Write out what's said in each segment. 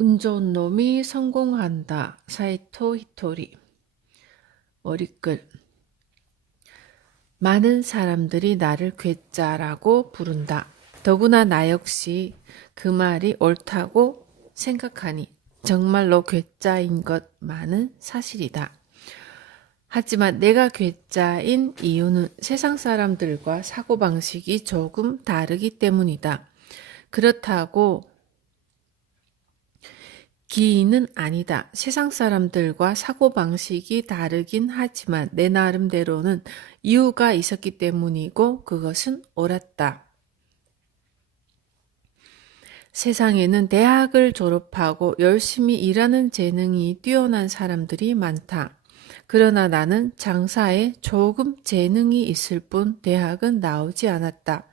운 좋은 놈이 성공한다. 사이토 히토리. 머리글. 많은 사람들이 나를 괴짜라고 부른다. 더구나 나 역시 그 말이 옳다고 생각하니 정말로 괴짜인 것만은 사실이다. 하지만 내가 괴짜인 이유는 세상 사람들과 사고방식이 조금 다르기 때문이다. 그렇다고 기인은 아니다. 세상 사람들과 사고방식이 다르긴 하지만 내 나름대로는 이유가 있었기 때문이고 그것은 옳았다. 세상에는 대학을 졸업하고 열심히 일하는 재능이 뛰어난 사람들이 많다. 그러나 나는 장사에 조금 재능이 있을 뿐 대학은 나오지 않았다.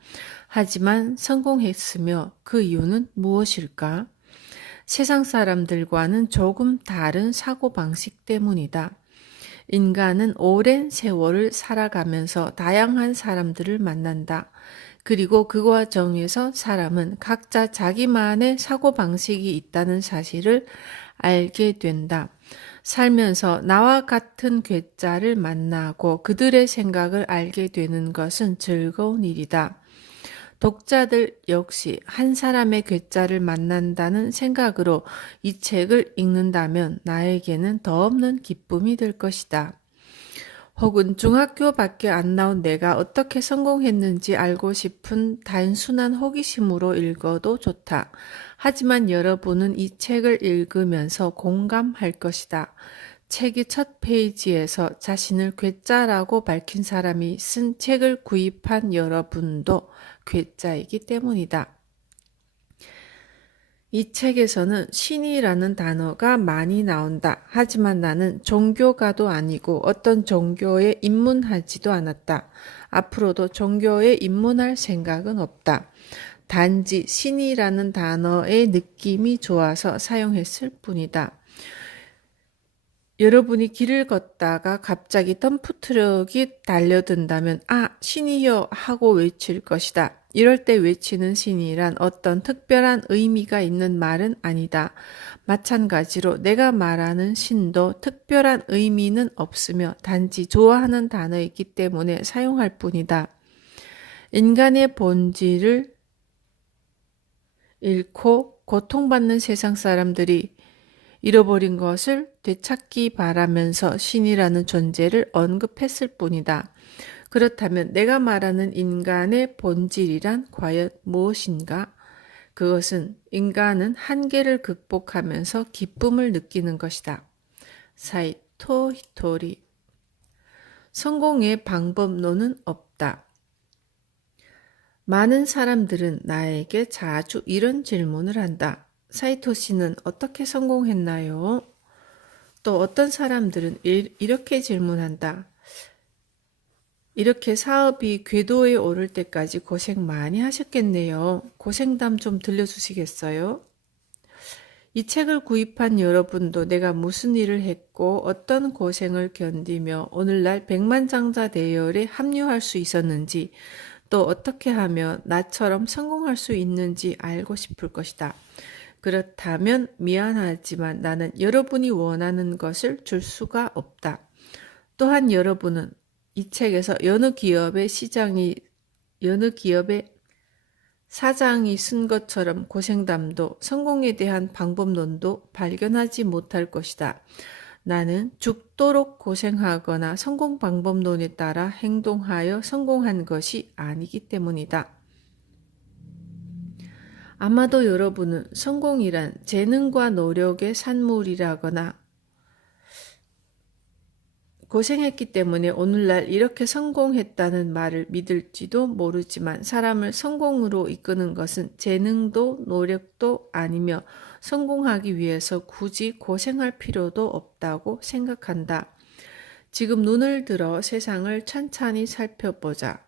하지만 성공했으며 그 이유는 무엇일까? 세상 사람들과는 조금 다른 사고방식 때문이다. 인간은 오랜 세월을 살아가면서 다양한 사람들을 만난다. 그리고 그 과정에서 사람은 각자 자기만의 사고방식이 있다는 사실을 알게 된다. 살면서 나와 같은 괴짜를 만나고 그들의 생각을 알게 되는 것은 즐거운 일이다. 독자들 역시 한 사람의 괴짜를 만난다는 생각으로 이 책을 읽는다면 나에게는 더 없는 기쁨이 될 것이다. 혹은 중학교밖에 안 나온 내가 어떻게 성공했는지 알고 싶은 단순한 호기심으로 읽어도 좋다. 하지만 여러분은 이 책을 읽으면서 공감할 것이다. 책의 첫 페이지에서 자신을 괴짜라고 밝힌 사람이 쓴 책을 구입한 여러분도 괴짜이기 때문이다. 이 책에서는 신이라는 단어가 많이 나온다. 하지만 나는 종교가도 아니고 어떤 종교에 입문하지도 않았다. 앞으로도 종교에 입문할 생각은 없다. 단지 신이라는 단어의 느낌이 좋아서 사용했을 뿐이다. 여러분이 길을 걷다가 갑자기 덤프트럭이 달려든다면 신이여 하고 외칠 것이다. 이럴 때 외치는 신이란 어떤 특별한 의미가 있는 말은 아니다. 마찬가지로 내가 말하는 신도 특별한 의미는 없으며 단지 좋아하는 단어이기 때문에 사용할 뿐이다. 인간의 본질을 잃고 고통받는 세상 사람들이 잃어버린 것을 되찾기 바라면서 신이라는 존재를 언급했을 뿐이다. 그렇다면 내가 말하는 인간의 본질이란 과연 무엇인가? 그것은 인간은 한계를 극복하면서 기쁨을 느끼는 것이다. 사이토 히토리. 성공의 방법론은 없다. 많은 사람들은 나에게 자주 이런 질문을 한다. 사이토 씨는 어떻게 성공했나요? 또 어떤 사람들은 이렇게 질문한다. 이렇게 사업이 궤도에 오를 때까지 고생 많이 하셨겠네요. 고생담 좀 들려주시겠어요? 이 책을 구입한 여러분도 내가 무슨 일을 했고 어떤 고생을 견디며 오늘날 백만장자 대열에 합류할 수 있었는지 또 어떻게 하면 나처럼 성공할 수 있는지 알고 싶을 것이다. 그렇다면 미안하지만 나는 여러분이 원하는 것을 줄 수가 없다. 또한 여러분은 이 책에서 여느 기업의 사장이 쓴 것처럼 고생담도 성공에 대한 방법론도 발견하지 못할 것이다. 나는 죽도록 고생하거나 성공 방법론에 따라 행동하여 성공한 것이 아니기 때문이다. 아마도 여러분은 성공이란 재능과 노력의 산물이라거나 고생했기 때문에 오늘날 이렇게 성공했다는 말을 믿을지도 모르지만 사람을 성공으로 이끄는 것은 재능도 노력도 아니며 성공하기 위해서 굳이 고생할 필요도 없다고 생각한다. 지금 눈을 들어 세상을 찬찬히 살펴보자.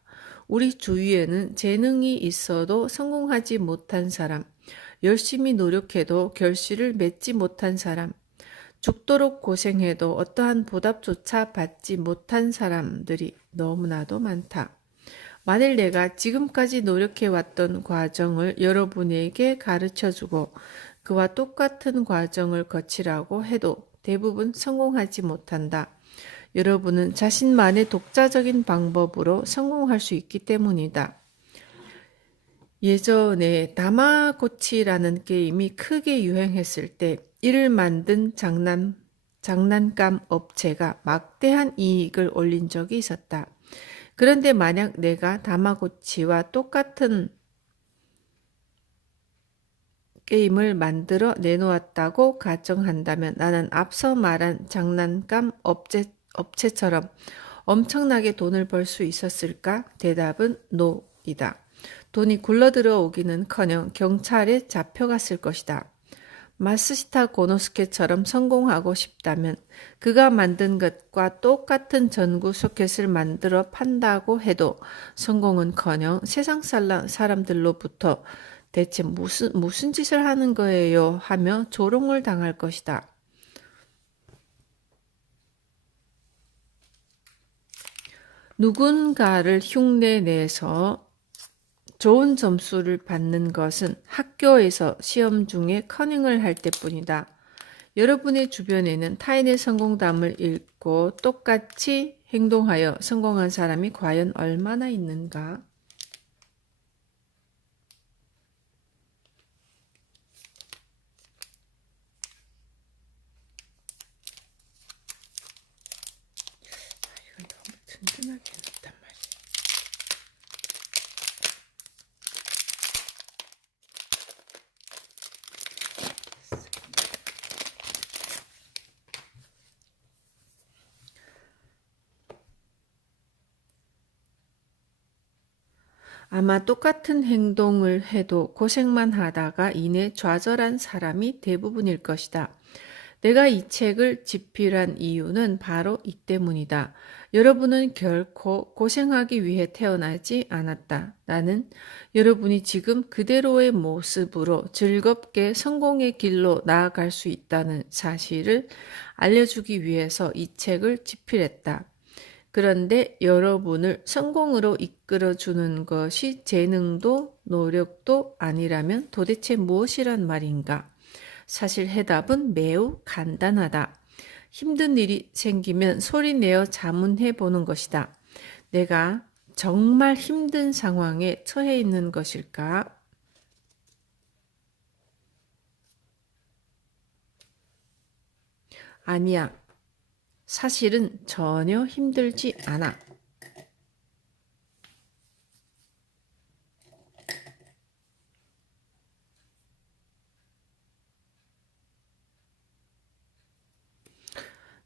우리 주위에는 재능이 있어도 성공하지 못한 사람, 열심히 노력해도 결실을 맺지 못한 사람, 죽도록 고생해도 어떠한 보답조차 받지 못한 사람들이 너무나도 많다. 만일 내가 지금까지 노력해왔던 과정을 여러분에게 가르쳐주고 그와 똑같은 과정을 거치라고 해도 대부분 성공하지 못한다. 여러분은 자신만의 독자적인 방법으로 성공할 수 있기 때문이다. 예전에 다마고치라는 게임이 크게 유행했을 때 이를 만든 장난감 업체가 막대한 이익을 올린 적이 있었다. 그런데 만약 내가 다마고치와 똑같은 게임을 만들어 내놓았다고 가정한다면 나는 앞서 말한 장난감 업체처럼 엄청나게 돈을 벌 수 있었을까? 대답은 노이다. 돈이 굴러들어 오기는커녕 경찰에 잡혀갔을 것이다. 마스시타 고노스케처럼 성공하고 싶다면 그가 만든 것과 똑같은 전구 소켓을 만들어 판다고 해도 성공은커녕 세상 사람들로부터 대체 무슨 짓을 하는 거예요? 하며 조롱을 당할 것이다. 누군가를 흉내내서 좋은 점수를 받는 것은 학교에서 시험 중에 커닝을 할 때뿐이다. 여러분의 주변에는 타인의 성공담을 읽고 똑같이 행동하여 성공한 사람이 과연 얼마나 있는가? 이건 너무 든든하게 해놨단 말이야. 아마 똑같은 행동을 해도 고생만 하다가 이내 좌절한 사람이 대부분일 것이다. 내가 이 책을 집필한 이유는 바로 이 때문이다. 여러분은 결코 고생하기 위해 태어나지 않았다. 나는 여러분이 지금 그대로의 모습으로 즐겁게 성공의 길로 나아갈 수 있다는 사실을 알려주기 위해서 이 책을 집필했다. 그런데 여러분을 성공으로 이끌어주는 것이 재능도 노력도 아니라면 도대체 무엇이란 말인가? 사실 해답은 매우 간단하다. 힘든 일이 생기면 소리내어 자문해 보는 것이다. 내가 정말 힘든 상황에 처해 있는 것일까? 아니야. 사실은 전혀 힘들지 않아.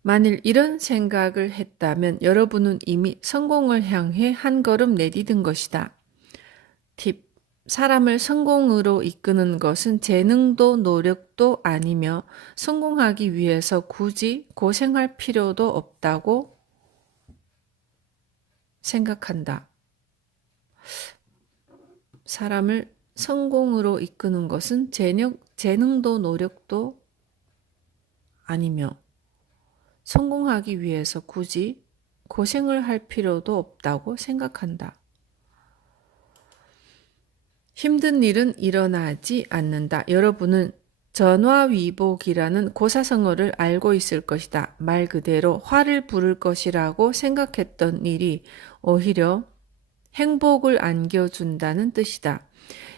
만일 이런 생각을 했다면 여러분은 이미 성공을 향해 한 걸음 내디딘 것이다. 팁. 사람을 성공으로 이끄는 것은 재능도 노력도 아니며 성공하기 위해서 굳이 고생할 필요도 없다고 생각한다. 사람을 성공으로 이끄는 것은 재능도 노력도 아니며 성공하기 위해서 굳이 고생을 할 필요도 없다고 생각한다. 힘든 일은 일어나지 않는다. 여러분은 전화위복이라는 고사성어를 알고 있을 것이다. 말 그대로 화를 부를 것이라고 생각했던 일이 오히려 행복을 안겨준다는 뜻이다.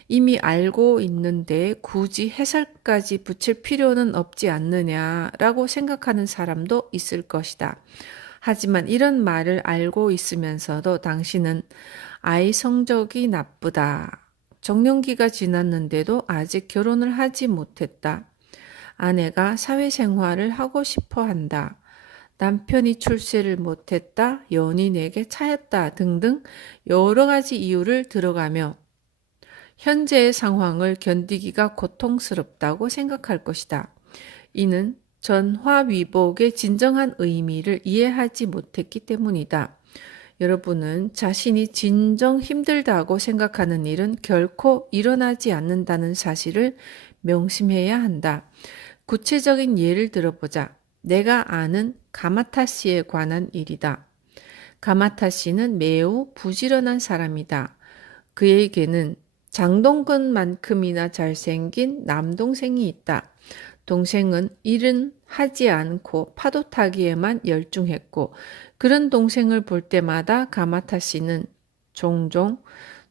이미 알고 있는데 굳이 해설까지 붙일 필요는 없지 않느냐라고 생각하는 사람도 있을 것이다. 하지만 이런 말을 알고 있으면서도 당신은 아이 성적이 나쁘다. 정년기가 지났는데도 아직 결혼을 하지 못했다. 아내가 사회생활을 하고 싶어 한다. 남편이 출세를 못했다. 연인에게 차였다. 등등 여러 가지 이유를 들어가며 현재의 상황을 견디기가 고통스럽다고 생각할 것이다. 이는 전화위복의 진정한 의미를 이해하지 못했기 때문이다. 여러분은 자신이 진정 힘들다고 생각하는 일은 결코 일어나지 않는다는 사실을 명심해야 한다. 구체적인 예를 들어보자. 내가 아는 가마타 씨에 관한 일이다. 가마타 씨는 매우 부지런한 사람이다. 그에게는 장동건만큼이나 잘생긴 남동생이 있다. 동생은 일은 하지 않고 파도 타기에만 열중했고 그런 동생을 볼 때마다 가마타 씨는 종종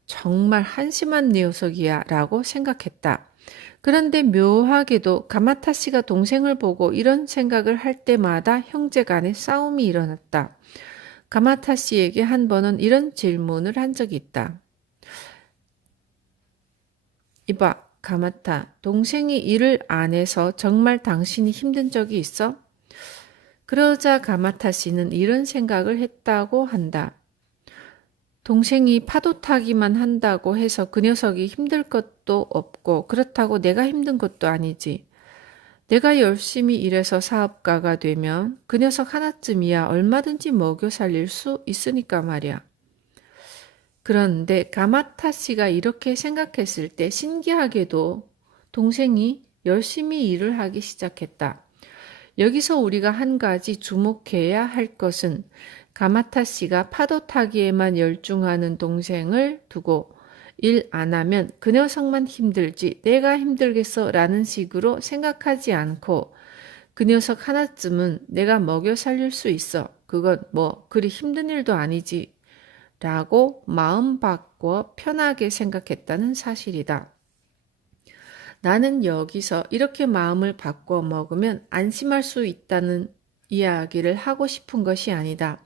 정말 한심한 녀석이야 라고 생각했다. 그런데 묘하게도 가마타 씨가 동생을 보고 이런 생각을 할 때마다 형제 간에 싸움이 일어났다. 가마타 씨에게 한 번은 이런 질문을 한 적이 있다. 이봐, 가마타, 동생이 일을 안 해서 정말 당신이 힘든 적이 있어? 그러자 가마타 씨는 이런 생각을 했다고 한다. 동생이 파도 타기만 한다고 해서 그 녀석이 힘들 것도 없고 그렇다고 내가 힘든 것도 아니지. 내가 열심히 일해서 사업가가 되면 그 녀석 하나쯤이야 얼마든지 먹여 살릴 수 있으니까 말이야. 그런데 가마타 씨가 이렇게 생각했을 때 신기하게도 동생이 열심히 일을 하기 시작했다. 여기서 우리가 한 가지 주목해야 할 것은 가마타 씨가 파도 타기에만 열중하는 동생을 두고 일 안 하면 그 녀석만 힘들지 내가 힘들겠어 라는 식으로 생각하지 않고 그 녀석 하나쯤은 내가 먹여 살릴 수 있어. 그건 뭐 그리 힘든 일도 아니지 라고 마음 바꿔 편하게 생각했다는 사실이다. 나는 여기서 이렇게 마음을 바꿔 먹으면 안심할 수 있다는 이야기를 하고 싶은 것이 아니다.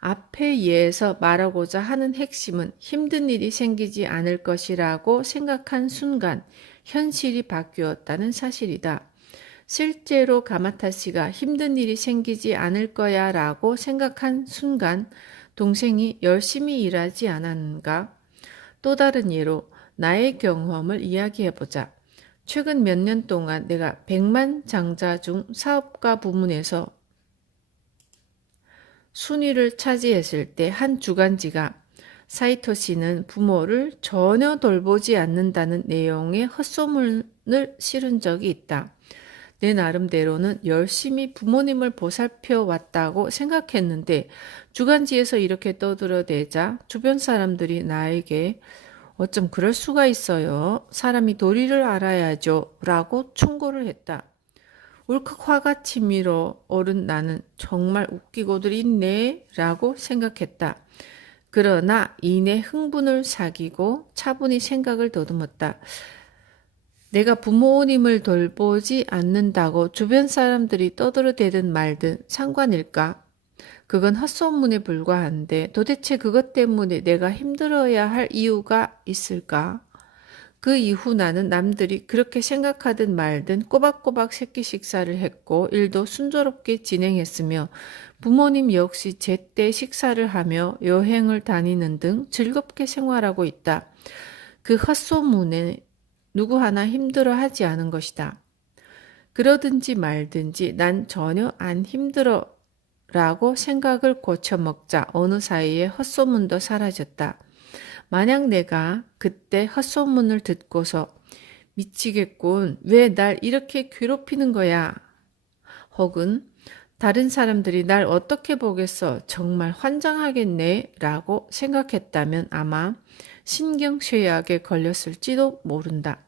앞에 예에서 말하고자 하는 핵심은 힘든 일이 생기지 않을 것이라고 생각한 순간 현실이 바뀌었다는 사실이다. 실제로 가마타 씨가 힘든 일이 생기지 않을 거야 라고 생각한 순간 동생이 열심히 일하지 않았는가? 또 다른 예로 나의 경험을 이야기해보자. 최근 몇 년 동안 내가 100만 장자 중 사업가 부문에서 순위를 차지했을 때 한 주간지가 사이토 씨는 부모를 전혀 돌보지 않는다는 내용의 헛소문을 실은 적이 있다. 내 나름대로는 열심히 부모님을 보살펴 왔다고 생각했는데 주간지에서 이렇게 떠들어대자 주변 사람들이 나에게 어쩜 그럴 수가 있어요. 사람이 도리를 알아야죠. 라고 충고를 했다. 울컥 화가 치밀어 오른 나는 정말 웃기고들 있네. 라고 생각했다. 그러나 이내 흥분을 사귀고 차분히 생각을 더듬었다. 내가 부모님을 돌보지 않는다고 주변 사람들이 떠들어대든 말든 상관일까? 그건 헛소문에 불과한데 도대체 그것 때문에 내가 힘들어야 할 이유가 있을까? 그 이후 나는 남들이 그렇게 생각하든 말든 꼬박꼬박 새끼 식사를 했고 일도 순조롭게 진행했으며 부모님 역시 제때 식사를 하며 여행을 다니는 등 즐겁게 생활하고 있다. 그 헛소문에 누구 하나 힘들어하지 않은 것이다. 그러든지 말든지 난 전혀 안 힘들어 라고 생각을 고쳐먹자 어느 사이에 헛소문도 사라졌다. 만약 내가 그때 헛소문을 듣고서 미치겠군. 왜 날 이렇게 괴롭히는 거야? 혹은 다른 사람들이 날 어떻게 보겠어? 정말 환장하겠네? 라고 생각했다면 아마 신경쇠약에 걸렸을지도 모른다.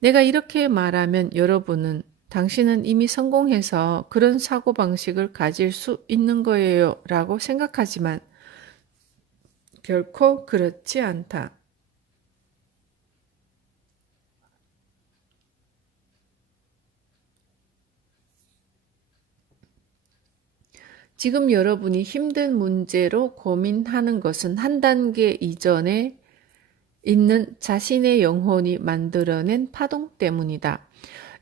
내가 이렇게 말하면 여러분은 당신은 이미 성공해서 그런 사고방식을 가질 수 있는 거예요 라고 생각하지만 결코 그렇지 않다. 지금 여러분이 힘든 문제로 고민하는 것은 한 단계 이전에 있는 자신의 영혼이 만들어낸 파동 때문이다.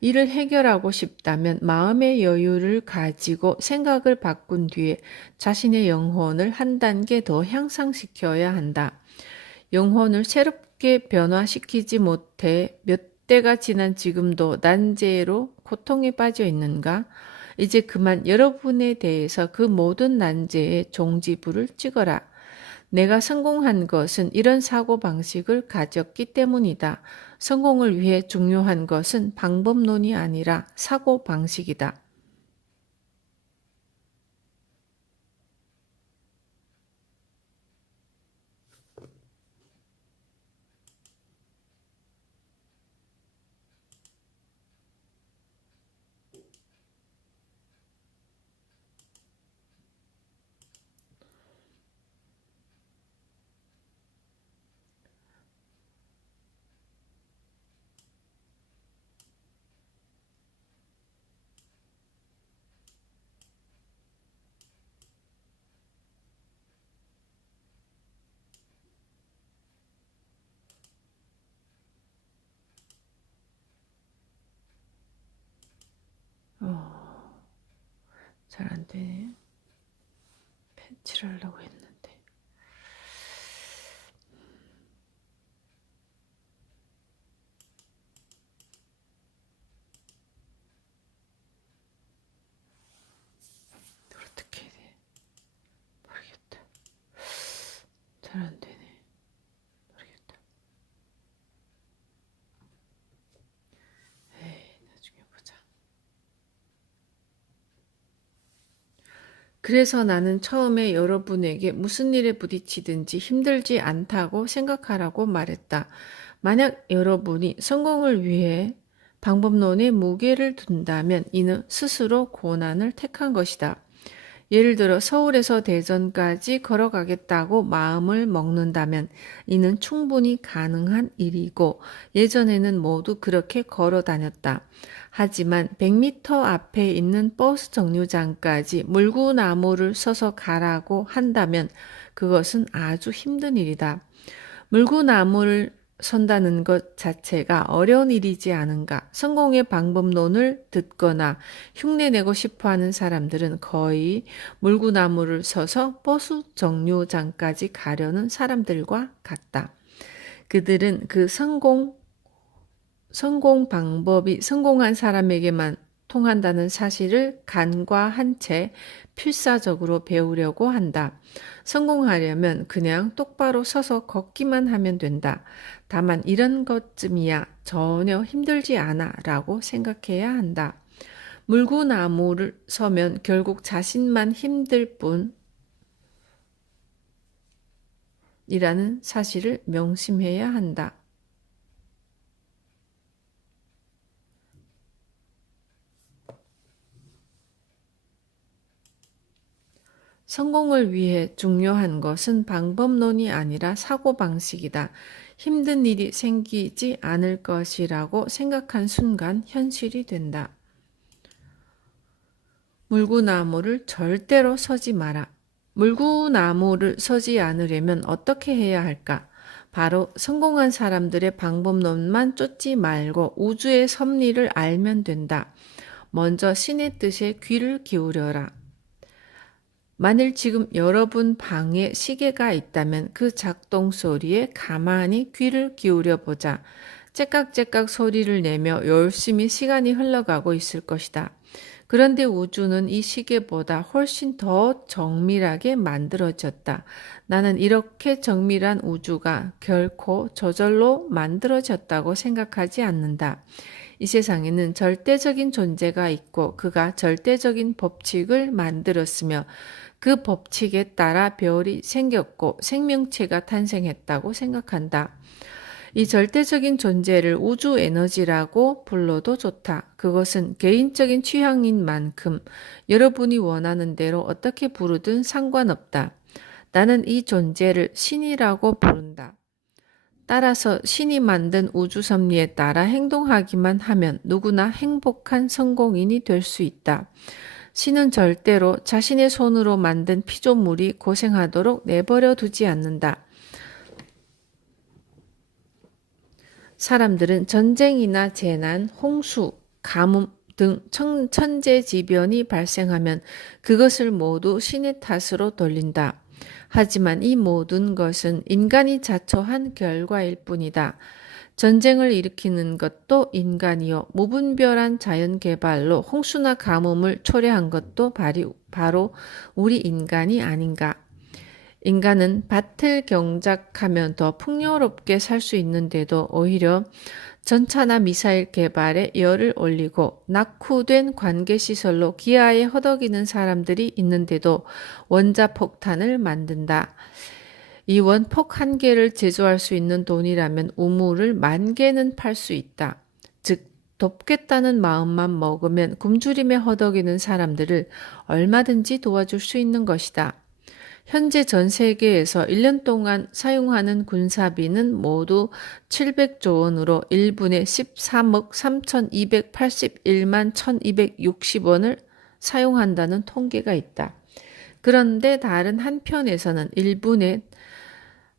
이를 해결하고 싶다면 마음의 여유를 가지고 생각을 바꾼 뒤에 자신의 영혼을 한 단계 더 향상시켜야 한다. 영혼을 새롭게 변화시키지 못해 몇 대가 지난 지금도 난제로 고통에 빠져 있는가? 이제 그만 여러분에 대해서 그 모든 난제에 종지부를 찍어라. 내가 성공한 것은 이런 사고방식을 가졌기 때문이다. 성공을 위해 중요한 것은 방법론이 아니라 사고방식이다. 잘 안 되네. 펜치를 하려고 했는데. 어떻게 해야 돼? 모르겠다. 잘 안 되네. 모르겠다. 에이, 나중에 보자. 그래서 나는 처음에 여러분에게 무슨 일에 부딪히든지 힘들지 않다고 생각하라고 말했다. 만약 여러분이 성공을 위해 방법론에 무게를 둔다면 이는 스스로 고난을 택한 것이다. 예를 들어 서울에서 대전까지 걸어가겠다고 마음을 먹는다면 이는 충분히 가능한 일이고 예전에는 모두 그렇게 걸어 다녔다. 하지만 100m 앞에 있는 버스 정류장까지 물구나무를 서서 가라고 한다면 그것은 아주 힘든 일이다. 물구나무를 선다는 것 자체가 어려운 일이지 않은가. 성공의 방법론을 듣거나 흉내내고 싶어하는 사람들은 거의 물구나무를 서서 버스 정류장까지 가려는 사람들과 같다. 그들은 그 성공 방법이 성공한 사람에게만 통한다는 사실을 간과한 채 필사적으로 배우려고 한다. 성공하려면 그냥 똑바로 서서 걷기만 하면 된다. 다만 이런 것쯤이야 전혀 힘들지 않아 라고 생각해야 한다. 물구나무를 서면 결국 자신만 힘들 뿐이라는 사실을 명심해야 한다. 성공을 위해 중요한 것은 방법론이 아니라 사고방식이다. 힘든 일이 생기지 않을 것이라고 생각한 순간 현실이 된다. 물구나무를 절대로 서지 마라. 물구나무를 서지 않으려면 어떻게 해야 할까? 바로 성공한 사람들의 방법론만 쫓지 말고 우주의 섭리를 알면 된다. 먼저 신의 뜻에 귀를 기울여라. 만일 지금 여러분 방에 시계가 있다면 그 작동 소리에 가만히 귀를 기울여 보자. 째깍째깍 소리를 내며 열심히 시간이 흘러가고 있을 것이다. 그런데 우주는 이 시계보다 훨씬 더 정밀하게 만들어졌다. 나는 이렇게 정밀한 우주가 결코 저절로 만들어졌다고 생각하지 않는다. 이 세상에는 절대적인 존재가 있고 그가 절대적인 법칙을 만들었으며 그 법칙에 따라 별이 생겼고 생명체가 탄생했다고 생각한다. 이 절대적인 존재를 우주 에너지라고 불러도 좋다. 그것은 개인적인 취향인 만큼 여러분이 원하는 대로 어떻게 부르든 상관없다. 나는 이 존재를 신이라고 부른다. 따라서 신이 만든 우주 섭리에 따라 행동하기만 하면 누구나 행복한 성공인이 될 수 있다. 신은 절대로 자신의 손으로 만든 피조물이 고생하도록 내버려 두지 않는다. 사람들은 전쟁이나 재난, 홍수, 가뭄 등 천재지변이 발생하면 그것을 모두 신의 탓으로 돌린다. 하지만 이 모든 것은 인간이 자초한 결과일 뿐이다. 전쟁을 일으키는 것도 인간이요. 무분별한 자연 개발로 홍수나 가뭄을 초래한 것도 바로 우리 인간이 아닌가. 인간은 밭을 경작하면 더 풍요롭게 살 수 있는데도 오히려 전차나 미사일 개발에 열을 올리고 낙후된 관계시설로 기아에 허덕이는 사람들이 있는데도 원자폭탄을 만든다. 이 원폭 한 개를 제조할 수 있는 돈이라면 우물을 10,000개는 팔 수 있다. 즉 돕겠다는 마음만 먹으면 굶주림에 허덕이는 사람들을 얼마든지 도와줄 수 있는 것이다. 현재 전 세계에서 1년 동안 사용하는 군사비는 모두 700조 원으로 1분에 13억 3,281만 1,260원을 사용한다는 통계가 있다. 그런데 다른 한편에서는 1분에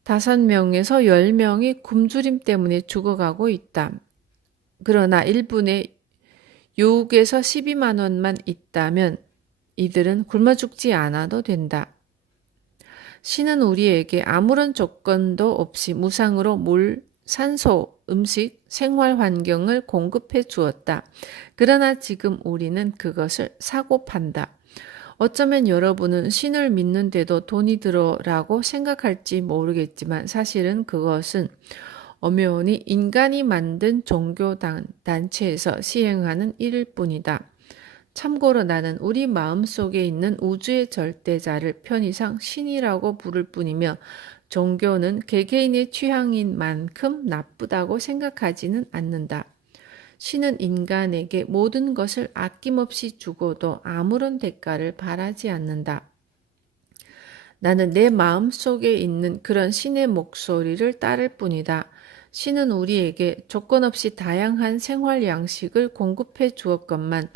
5명에서 10명이 굶주림 때문에 죽어가고 있다. 그러나 1분에 6에서 12만 원만 있다면 이들은 굶어 죽지 않아도 된다. 신은 우리에게 아무런 조건도 없이 무상으로 물, 산소, 음식, 생활 환경을 공급해 주었다. 그러나 지금 우리는 그것을 사고 판다. 어쩌면 여러분은 신을 믿는데도 돈이 들어라고 생각할지 모르겠지만 사실은 그것은 엄연히 인간이 만든 종교 단체에서 시행하는 일일 뿐이다. 참고로 나는 우리 마음속에 있는 우주의 절대자를 편의상 신이라고 부를 뿐이며 종교는 개개인의 취향인 만큼 나쁘다고 생각하지는 않는다. 신은 인간에게 모든 것을 아낌없이 주고도 아무런 대가를 바라지 않는다. 나는 내 마음속에 있는 그런 신의 목소리를 따를 뿐이다. 신은 우리에게 조건 없이 다양한 생활 양식을 공급해 주었건만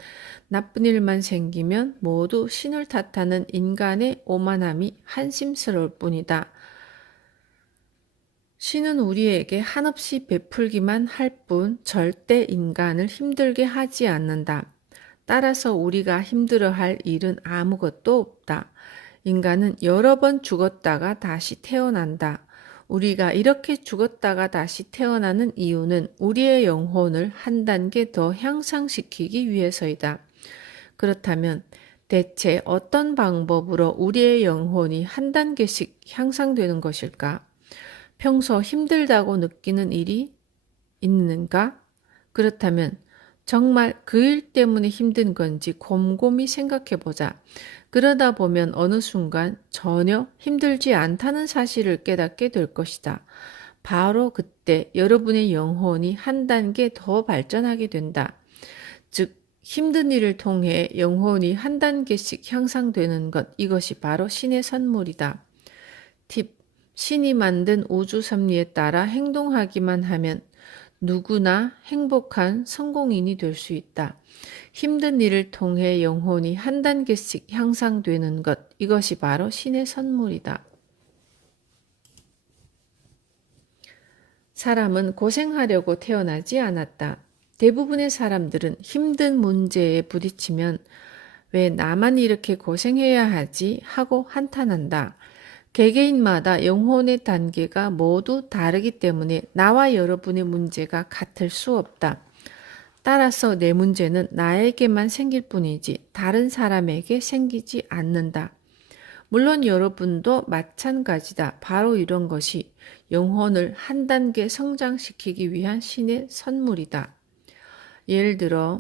나쁜 일만 생기면 모두 신을 탓하는 인간의 오만함이 한심스러울 뿐이다. 신은 우리에게 한없이 베풀기만 할 뿐 절대 인간을 힘들게 하지 않는다. 따라서 우리가 힘들어할 일은 아무것도 없다. 인간은 여러 번 죽었다가 다시 태어난다. 우리가 이렇게 죽었다가 다시 태어나는 이유는 우리의 영혼을 한 단계 더 향상시키기 위해서이다. 그렇다면 대체 어떤 방법으로 우리의 영혼이 한 단계씩 향상되는 것일까? 평소 힘들다고 느끼는 일이 있는가? 그렇다면 정말 그 일 때문에 힘든 건지 곰곰이 생각해 보자. 그러다 보면 어느 순간 전혀 힘들지 않다는 사실을 깨닫게 될 것이다. 바로 그때 여러분의 영혼이 한 단계 더 발전하게 된다. 즉, 힘든 일을 통해 영혼이 한 단계씩 향상되는 것, 이것이 바로 신의 선물이다. 팁, 신이 만든 우주 섭리에 따라 행동하기만 하면 누구나 행복한 성공인이 될 수 있다. 힘든 일을 통해 영혼이 한 단계씩 향상되는 것, 이것이 바로 신의 선물이다. 사람은 고생하려고 태어나지 않았다. 대부분의 사람들은 힘든 문제에 부딪히면 왜 나만 이렇게 고생해야 하지 하고 한탄한다. 개개인마다 영혼의 단계가 모두 다르기 때문에 나와 여러분의 문제가 같을 수 없다. 따라서 내 문제는 나에게만 생길 뿐이지 다른 사람에게 생기지 않는다. 물론 여러분도 마찬가지다. 바로 이런 것이 영혼을 한 단계 성장시키기 위한 신의 선물이다. 예를 들어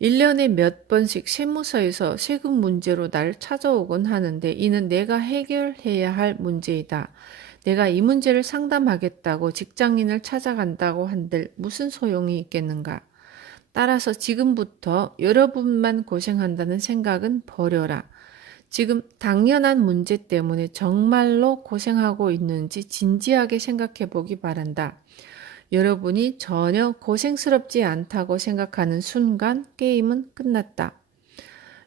1년에 몇 번씩 세무서에서 세금 문제로 날 찾아오곤 하는데 이는 내가 해결해야 할 문제이다. 내가 이 문제를 상담하겠다고 직장인을 찾아간다고 한들 무슨 소용이 있겠는가? 따라서 지금부터 여러분만 고생한다는 생각은 버려라. 지금 당연한 문제 때문에 정말로 고생하고 있는지 진지하게 생각해 보기 바란다. 여러분이 전혀 고생스럽지 않다고 생각하는 순간 게임은 끝났다.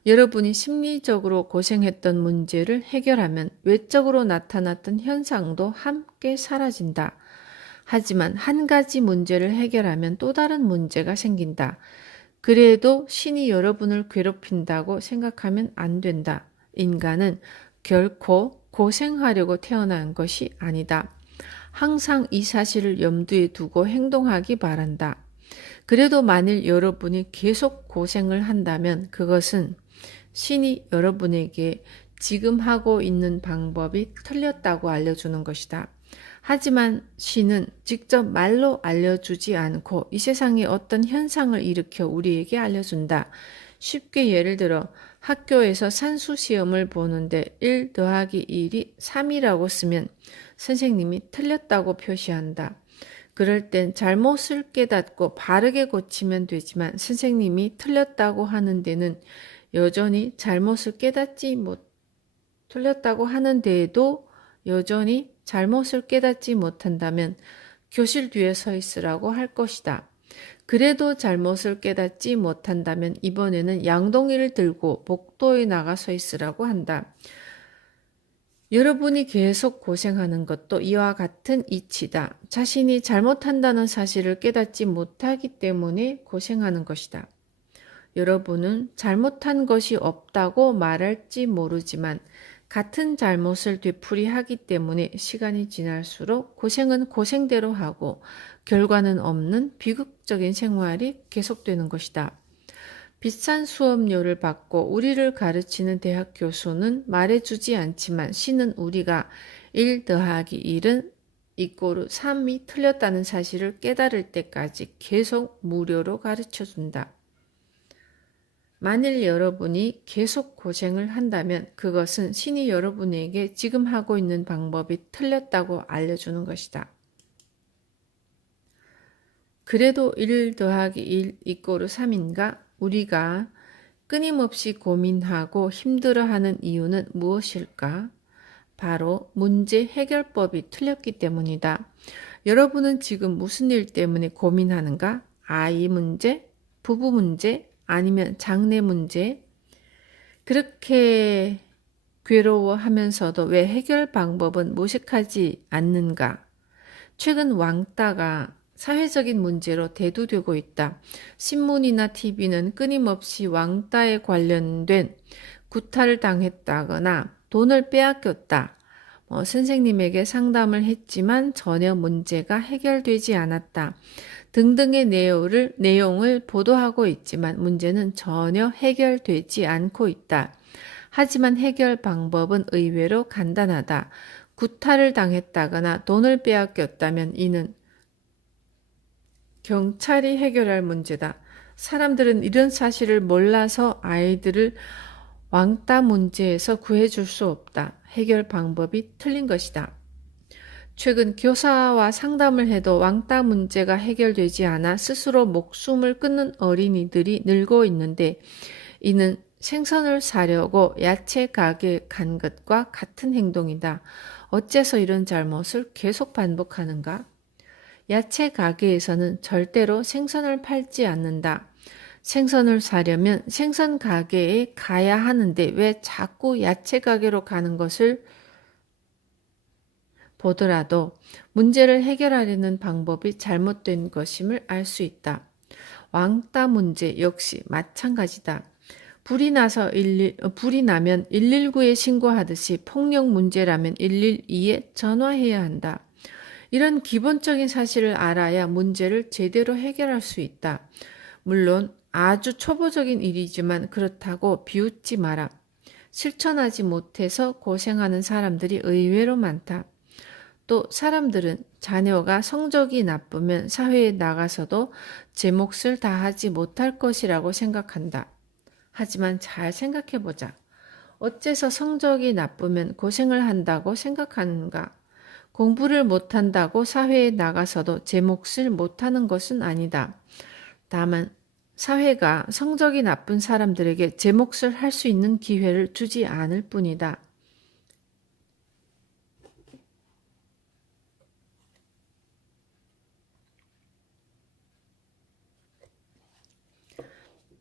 여러분이 심리적으로 고생했던 문제를 해결하면 외적으로 나타났던 현상도 함께 사라진다. 하지만 한 가지 문제를 해결하면 또 다른 문제가 생긴다. 그래도 신이 여러분을 괴롭힌다고 생각하면 안 된다. 인간은 결코 고생하려고 태어난 것이 아니다. 항상 이 사실을 염두에 두고 행동하기 바란다. 그래도 만일 여러분이 계속 고생을 한다면 그것은 신이 여러분에게 지금 하고 있는 방법이 틀렸다고 알려주는 것이다. 하지만 신은 직접 말로 알려주지 않고 이 세상에 어떤 현상을 일으켜 우리에게 알려준다. 쉽게 예를 들어 학교에서 산수 시험을 보는데 1 더하기 1이 3이라고 쓰면 선생님이 틀렸다고 표시한다. 그럴 땐 잘못을 깨닫고 바르게 고치면 되지만 선생님이 틀렸다고 하는 데는 여전히 잘못을 틀렸다고 하는 데에도 여전히 잘못을 깨닫지 못한다면 교실 뒤에 서 있으라고 할 것이다. 그래도 잘못을 깨닫지 못한다면 이번에는 양동이를 들고 복도에 나가 서 있으라고 한다. 여러분이 계속 고생하는 것도 이와 같은 이치다. 자신이 잘못한다는 사실을 깨닫지 못하기 때문에 고생하는 것이다. 여러분은 잘못한 것이 없다고 말할지 모르지만 같은 잘못을 되풀이하기 때문에 시간이 지날수록 고생은 고생대로 하고 결과는 없는 비극적인 생활이 계속되는 것이다. 비싼 수업료를 받고 우리를 가르치는 대학 교수는 말해주지 않지만 신은 우리가 1 더하기 1은 이꼬르 3이 틀렸다는 사실을 깨달을 때까지 계속 무료로 가르쳐준다. 만일 여러분이 계속 고생을 한다면 그것은 신이 여러분에게 지금 하고 있는 방법이 틀렸다고 알려주는 것이다. 그래도 1 더하기 1 이꼬르 3인가? 우리가 끊임없이 고민하고 힘들어하는 이유는 무엇일까? 바로 문제 해결법이 틀렸기 때문이다. 여러분은 지금 무슨 일 때문에 고민하는가? 아이 문제? 부부 문제? 아니면 장래 문제? 그렇게 괴로워하면서도 왜 해결 방법은 모색하지 않는가? 최근 왕따가 사회적인 문제로 대두되고 있다. 신문이나 TV는 끊임없이 왕따에 관련된 구타를 당했다거나 돈을 빼앗겼다. 선생님에게 상담을 했지만 전혀 문제가 해결되지 않았다. 등등의 내용을 보도하고 있지만 문제는 전혀 해결되지 않고 있다. 하지만 해결 방법은 의외로 간단하다. 구타를 당했다거나 돈을 빼앗겼다면 이는 경찰이 해결할 문제다. 사람들은 이런 사실을 몰라서 아이들을 왕따 문제에서 구해줄 수 없다. 해결 방법이 틀린 것이다. 최근 교사와 상담을 해도 왕따 문제가 해결되지 않아 스스로 목숨을 끊는 어린이들이 늘고 있는데 이는 생선을 사려고 야채 가게에 간 것과 같은 행동이다. 어째서 이런 잘못을 계속 반복하는가? 야채 가게에서는 절대로 생선을 팔지 않는다. 생선을 사려면 생선 가게에 가야 하는데 왜 자꾸 야채 가게로 가는 것을 보더라도 문제를 해결하려는 방법이 잘못된 것임을 알 수 있다. 왕따 문제 역시 마찬가지다. 불이 나면 119에 신고하듯이 폭력 문제라면 112에 전화해야 한다. 이런 기본적인 사실을 알아야 문제를 제대로 해결할 수 있다. 물론 아주 초보적인 일이지만 그렇다고 비웃지 마라. 실천하지 못해서 고생하는 사람들이 의외로 많다. 또 사람들은 자녀가 성적이 나쁘면 사회에 나가서도 제 몫을 다하지 못할 것이라고 생각한다. 하지만 잘 생각해보자. 어째서 성적이 나쁘면 고생을 한다고 생각하는가? 공부를 못한다고 사회에 나가서도 제 몫을 못하는 것은 아니다. 다만 사회가 성적이 나쁜 사람들에게 제 몫을 할 수 있는 기회를 주지 않을 뿐이다.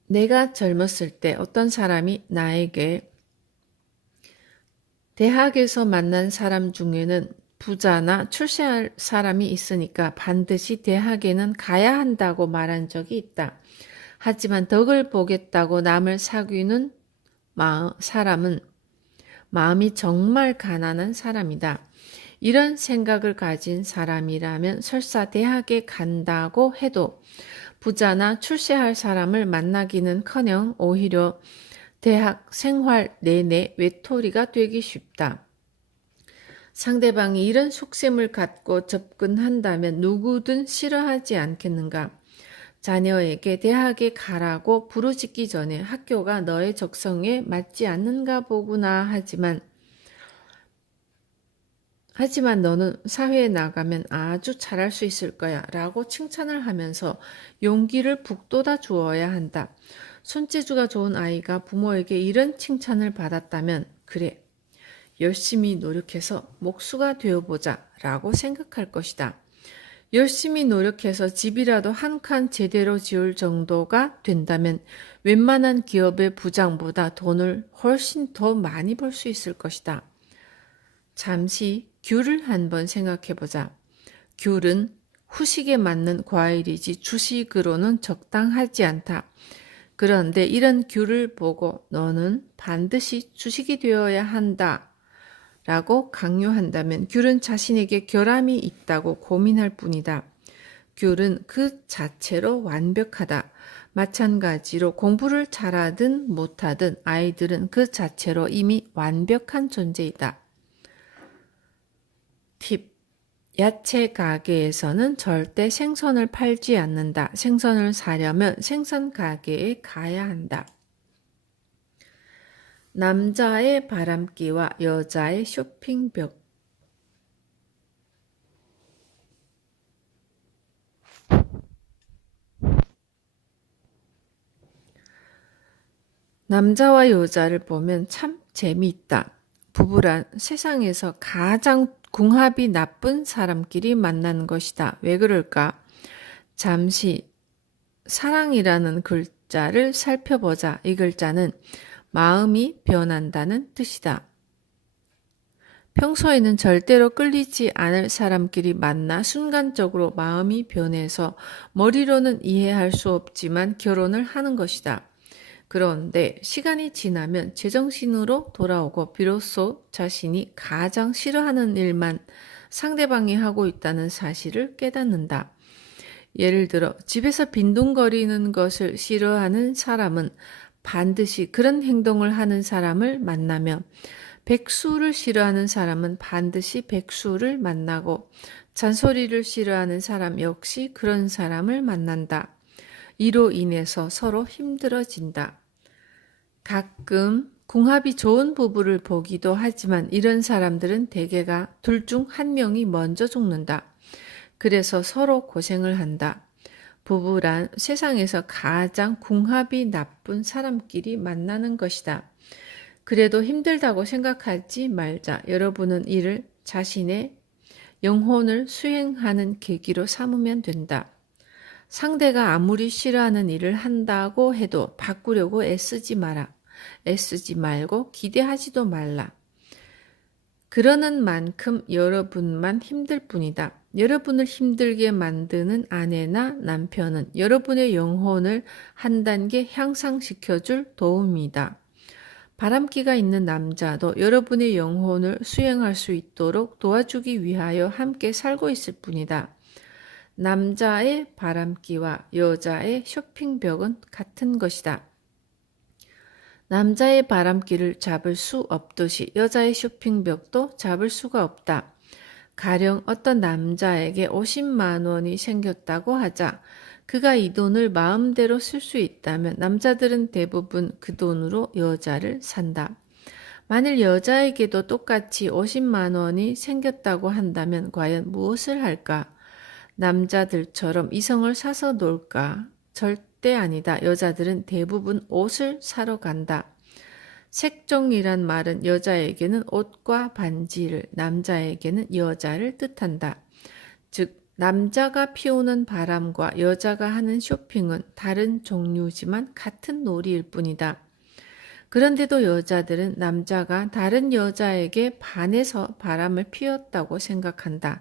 내가 젊었을 때 어떤 사람이 나에게 대학에서 만난 사람 중에는 부자나 출세할 사람이 있으니까 반드시 대학에는 가야 한다고 말한 적이 있다. 하지만 덕을 보겠다고 남을 사귀는 사람은 마음이 정말 가난한 사람이다. 이런 생각을 가진 사람이라면 설사 대학에 간다고 해도 부자나 출세할 사람을 만나기는커녕 오히려 대학 생활 내내 외톨이가 되기 쉽다. 상대방이 이런 속셈을 갖고 접근한다면 누구든 싫어하지 않겠는가? 자녀에게 대학에 가라고 부르짖기 전에 학교가 너의 적성에 맞지 않는가 보구나 하지만 너는 사회에 나가면 아주 잘할 수 있을 거야 라고 칭찬을 하면서 용기를 북돋아 주어야 한다. 손재주가 좋은 아이가 부모에게 이런 칭찬을 받았다면 그래, 열심히 노력해서 목수가 되어보자 라고 생각할 것이다. 열심히 노력해서 집이라도 한 칸 제대로 지을 정도가 된다면 웬만한 기업의 부장보다 돈을 훨씬 더 많이 벌 수 있을 것이다. 잠시 귤을 한번 생각해보자. 귤은 후식에 맞는 과일이지 주식으로는 적당하지 않다. 그런데 이런 귤을 보고 너는 반드시 주식이 되어야 한다 라고 강요한다면 귤은 자신에게 결함이 있다고 고민할 뿐이다. 귤은 그 자체로 완벽하다. 마찬가지로 공부를 잘하든 못하든 아이들은 그 자체로 이미 완벽한 존재이다. 팁. 야채 가게에서는 절대 생선을 팔지 않는다. 생선을 사려면 생선 가게에 가야 한다. 남자의 바람기와 여자의 쇼핑벽. 남자와 여자를 보면 참 재미있다. 부부란 세상에서 가장 궁합이 나쁜 사람끼리 만나는 것이다. 왜 그럴까? 잠시 사랑이라는 글자를 살펴보자. 이 글자는 마음이 변한다는 뜻이다. 평소에는 절대로 끌리지 않을 사람끼리 만나 순간적으로 마음이 변해서 머리로는 이해할 수 없지만 결혼을 하는 것이다. 그런데 시간이 지나면 제정신으로 돌아오고 비로소 자신이 가장 싫어하는 일만 상대방이 하고 있다는 사실을 깨닫는다. 예를 들어 집에서 빈둥거리는 것을 싫어하는 사람은 반드시 그런 행동을 하는 사람을 만나며 백수를 싫어하는 사람은 반드시 백수를 만나고 잔소리를 싫어하는 사람 역시 그런 사람을 만난다. 이로 인해서 서로 힘들어진다. 가끔 궁합이 좋은 부부를 보기도 하지만 이런 사람들은 대개가 둘 중 한 명이 먼저 죽는다. 그래서 서로 고생을 한다. 부부란 세상에서 가장 궁합이 나쁜 사람끼리 만나는 것이다. 그래도 힘들다고 생각하지 말자. 여러분은 이를 자신의 영혼을 수행하는 계기로 삼으면 된다. 상대가 아무리 싫어하는 일을 한다고 해도 바꾸려고 애쓰지 마라. 애쓰지 말고 기대하지도 말라. 그러는 만큼 여러분만 힘들 뿐이다. 여러분을 힘들게 만드는 아내나 남편은 여러분의 영혼을 한 단계 향상시켜줄 도움이다. 바람기가 있는 남자도 여러분의 영혼을 수행할 수 있도록 도와주기 위하여 함께 살고 있을 뿐이다. 남자의 바람기와 여자의 쇼핑벽은 같은 것이다. 남자의 바람기를 잡을 수 없듯이 여자의 쇼핑벽도 잡을 수가 없다. 가령 어떤 남자에게 50만 원이 생겼다고 하자. 그가 이 돈을 마음대로 쓸 수 있다면 남자들은 대부분 그 돈으로 여자를 산다. 만일 여자에게도 똑같이 50만 원이 생겼다고 한다면 과연 무엇을 할까? 남자들처럼 이성을 사서 놀까? 절대 아니다. 여자들은 대부분 옷을 사러 간다. 색종이란 말은 여자에게는 옷과 반지를, 남자에게는 여자를 뜻한다. 즉, 남자가 피우는 바람과 여자가 하는 쇼핑은 다른 종류지만 같은 놀이일 뿐이다. 그런데도 여자들은 남자가 다른 여자에게 반해서 바람을 피웠다고 생각한다.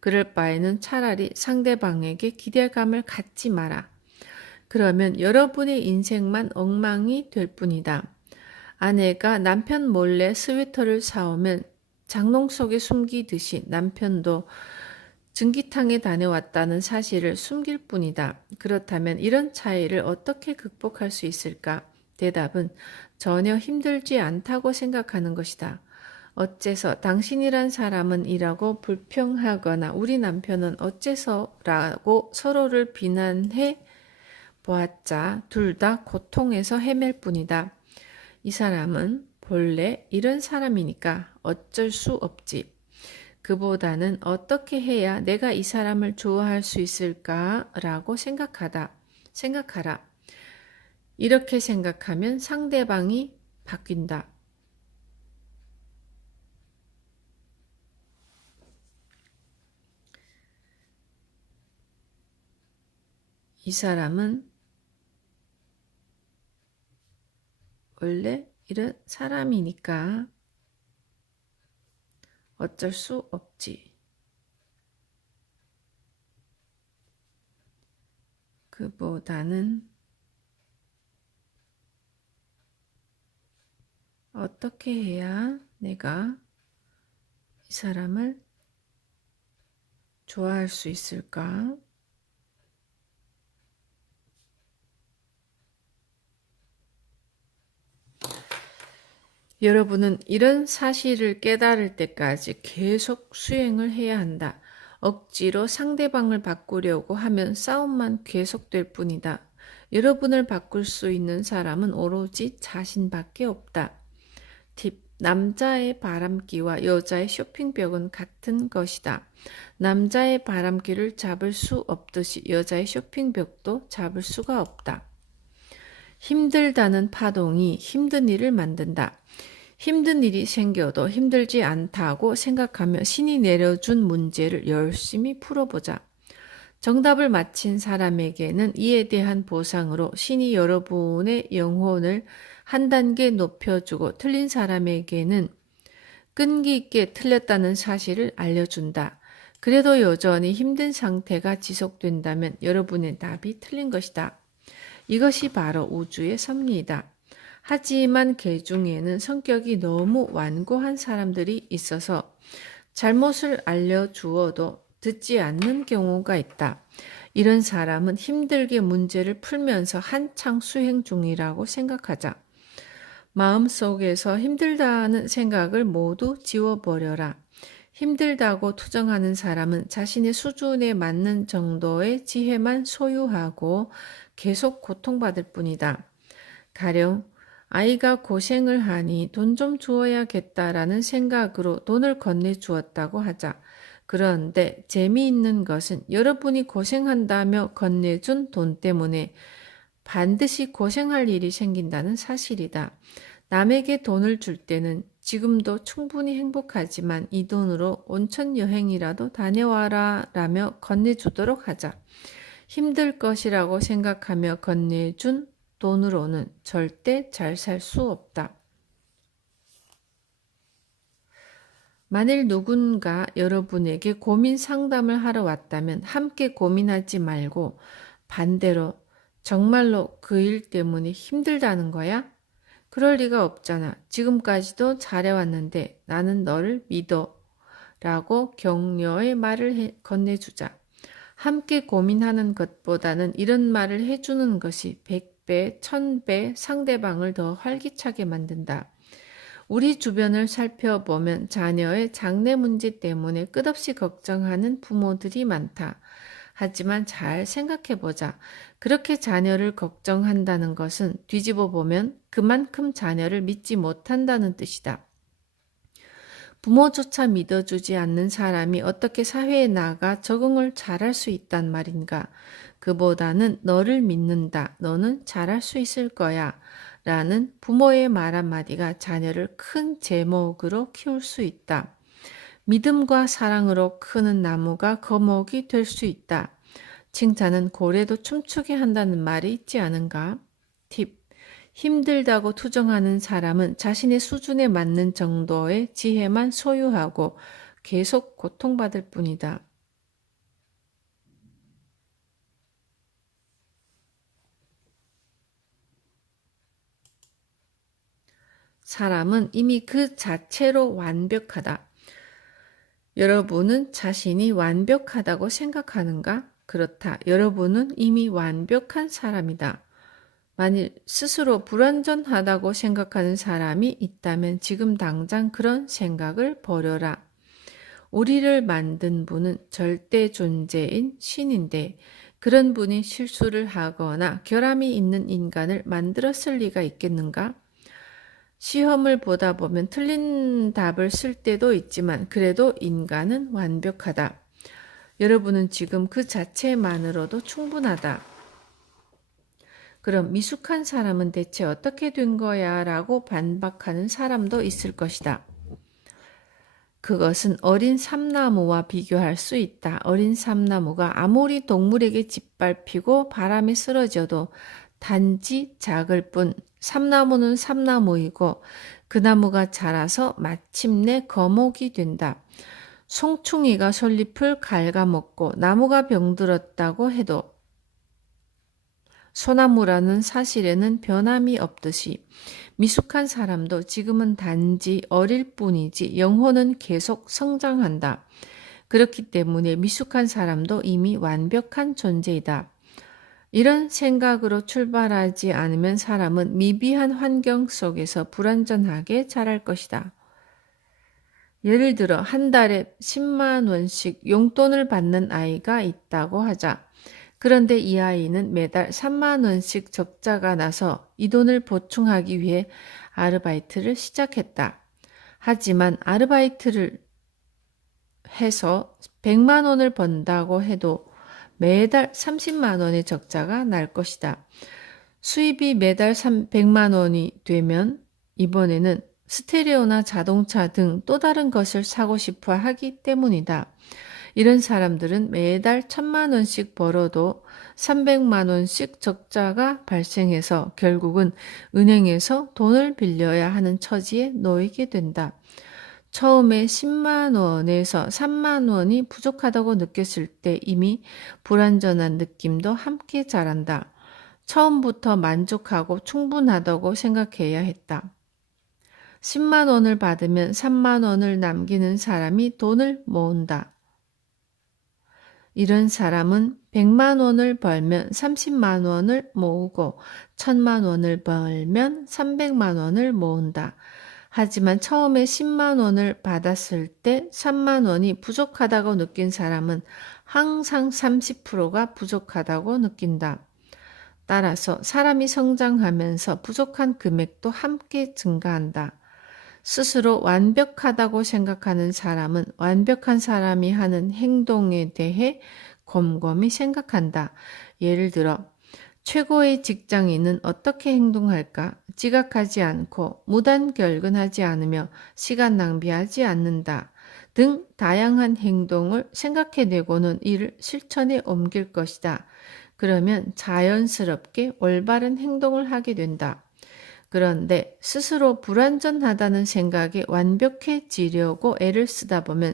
그럴 바에는 차라리 상대방에게 기대감을 갖지 마라. 그러면 여러분의 인생만 엉망이 될 뿐이다. 아내가 남편 몰래 스웨터를 사오면 장롱 속에 숨기듯이 남편도 증기탕에 다녀왔다는 사실을 숨길 뿐이다. 그렇다면 이런 차이를 어떻게 극복할 수 있을까? 대답은 전혀 힘들지 않다고 생각하는 것이다. 어째서 당신이란 사람은 이라고 불평하거나 우리 남편은 어째서라고 서로를 비난해 보았자 둘 다 고통에서 헤맬 뿐이다. 이 사람은 본래 이런 사람이니까 어쩔 수 없지. 그보다는 어떻게 해야 내가 이 사람을 좋아할 수 있을까라고 생각하라. 이렇게 생각하면 상대방이 바뀐다. 이 사람은 원래 이런 사람이니까 어쩔 수 없지. 그보다는 어떻게 해야 내가 이 사람을 좋아할 수 있을까? 여러분은 이런 사실을 깨달을 때까지 계속 수행을 해야 한다. 억지로 상대방을 바꾸려고 하면 싸움만 계속될 뿐이다. 여러분을 바꿀 수 있는 사람은 오로지 자신밖에 없다. 팁. 남자의 바람기와 여자의 쇼핑벽은 같은 것이다. 남자의 바람기를 잡을 수 없듯이 여자의 쇼핑벽도 잡을 수가 없다. 힘들다는 파동이 힘든 일을 만든다. 힘든 일이 생겨도 힘들지 않다고 생각하며 신이 내려준 문제를 열심히 풀어보자. 정답을 맞힌 사람에게는 이에 대한 보상으로 신이 여러분의 영혼을 한 단계 높여주고 틀린 사람에게는 끈기 있게 틀렸다는 사실을 알려준다. 그래도 여전히 힘든 상태가 지속된다면 여러분의 답이 틀린 것이다. 이것이 바로 우주의 섭리이다. 하지만 개 중에는 성격이 너무 완고한 사람들이 있어서 잘못을 알려주어도 듣지 않는 경우가 있다. 이런 사람은 힘들게 문제를 풀면서 한창 수행 중이라고 생각하자. 마음속에서 힘들다는 생각을 모두 지워버려라. 힘들다고 투정하는 사람은 자신의 수준에 맞는 정도의 지혜만 소유하고 계속 고통받을 뿐이다. 가령 아이가 고생을 하니 돈 좀 주어야겠다라는 생각으로 돈을 건네주었다고 하자. 그런데 재미있는 것은 여러분이 고생한다며 건네준 돈 때문에 반드시 고생할 일이 생긴다는 사실이다. 남에게 돈을 줄 때는 지금도 충분히 행복하지만 이 돈으로 온천 여행이라도 다녀와라 라며 건네주도록 하자. 힘들 것이라고 생각하며 건네준 돈으로는 절대 잘 살 수 없다. 만일 누군가 여러분에게 고민 상담을 하러 왔다면 함께 고민하지 말고 반대로 정말로 그 일 때문에 힘들다는 거야? 그럴 리가 없잖아. 지금까지도 잘해왔는데 나는 너를 믿어. 라고 격려의 말을 건네주자. 함께 고민하는 것보다는 이런 말을 해주는 것이 100배, 1000배 상대방을 더 활기차게 만든다. 우리 주변을 살펴보면 자녀의 장래 문제 때문에 끝없이 걱정하는 부모들이 많다. 하지만 잘 생각해보자. 그렇게 자녀를 걱정한다는 것은 뒤집어 보면 그만큼 자녀를 믿지 못한다는 뜻이다. 부모조차 믿어주지 않는 사람이 어떻게 사회에 나가 적응을 잘할 수 있단 말인가? 그보다는 너를 믿는다. 너는 잘할 수 있을 거야. 라는 부모의 말 한마디가 자녀를 큰 제목으로 키울 수 있다. 믿음과 사랑으로 크는 나무가 거목이 될 수 있다. 칭찬은 고래도 춤추게 한다는 말이 있지 않은가? 팁. 힘들다고 투정하는 사람은 자신의 수준에 맞는 정도의 지혜만 소유하고 계속 고통받을 뿐이다. 사람은 이미 그 자체로 완벽하다. 여러분은 자신이 완벽하다고 생각하는가? 그렇다. 여러분은 이미 완벽한 사람이다. 만일 스스로 불완전하다고 생각하는 사람이 있다면 지금 당장 그런 생각을 버려라. 우리를 만든 분은 절대 존재인 신인데 그런 분이 실수를 하거나 결함이 있는 인간을 만들었을 리가 있겠는가? 시험을 보다 보면 틀린 답을 쓸 때도 있지만 그래도 인간은 완벽하다. 여러분은 지금 그 자체만으로도 충분하다. 그럼 미숙한 사람은 대체 어떻게 된 거야? 라고 반박하는 사람도 있을 것이다. 그것은 어린 삼나무와 비교할 수 있다. 어린 삼나무가 아무리 동물에게 짓밟히고 바람에 쓰러져도 단지 작을 뿐 삼나무는 삼나무이고 그 나무가 자라서 마침내 거목이 된다. 송충이가 솔잎을 갉아먹고 나무가 병들었다고 해도 소나무라는 사실에는 변함이 없듯이 미숙한 사람도 지금은 단지 어릴 뿐이지 영혼은 계속 성장한다. 그렇기 때문에 미숙한 사람도 이미 완벽한 존재이다. 이런 생각으로 출발하지 않으면 사람은 미비한 환경 속에서 불완전하게 자랄 것이다. 예를 들어 한 달에 10만 원씩 용돈을 받는 아이가 있다고 하자. 그런데 이 아이는 매달 3만 원씩 적자가 나서 이 돈을 보충하기 위해 아르바이트를 시작했다. 하지만 아르바이트를 해서 100만 원을 번다고 해도 매달 30만 원의 적자가 날 것이다. 수입이 매달 100만 원이 되면 이번에는 스테레오나 자동차 등 또 다른 것을 사고 싶어 하기 때문이다. 이런 사람들은 매달 1000만 원씩 벌어도 300만 원씩 적자가 발생해서 결국은 은행에서 돈을 빌려야 하는 처지에 놓이게 된다. 처음에 10만 원에서 3만 원이 부족하다고 느꼈을 때 이미 불완전한 느낌도 함께 자란다. 처음부터 만족하고 충분하다고 생각해야 했다. 10만 원을 받으면 3만 원을 남기는 사람이 돈을 모은다. 이런 사람은 100만 원을 벌면 30만 원을 모으고 1000만 원을 벌면 300만 원을 모은다. 하지만 처음에 10만 원을 받았을 때 3만 원이 부족하다고 느낀 사람은 항상 30%가 부족하다고 느낀다. 따라서 사람이 성장하면서 부족한 금액도 함께 증가한다. 스스로 완벽하다고 생각하는 사람은 완벽한 사람이 하는 행동에 대해 곰곰이 생각한다. 예를 들어 최고의 직장인은 어떻게 행동할까? 지각하지 않고 무단결근하지 않으며 시간 낭비하지 않는다. 등 다양한 행동을 생각해내고는 이를 실천에 옮길 것이다. 그러면 자연스럽게 올바른 행동을 하게 된다. 그런데 스스로 불완전하다는 생각에 완벽해지려고 애를 쓰다 보면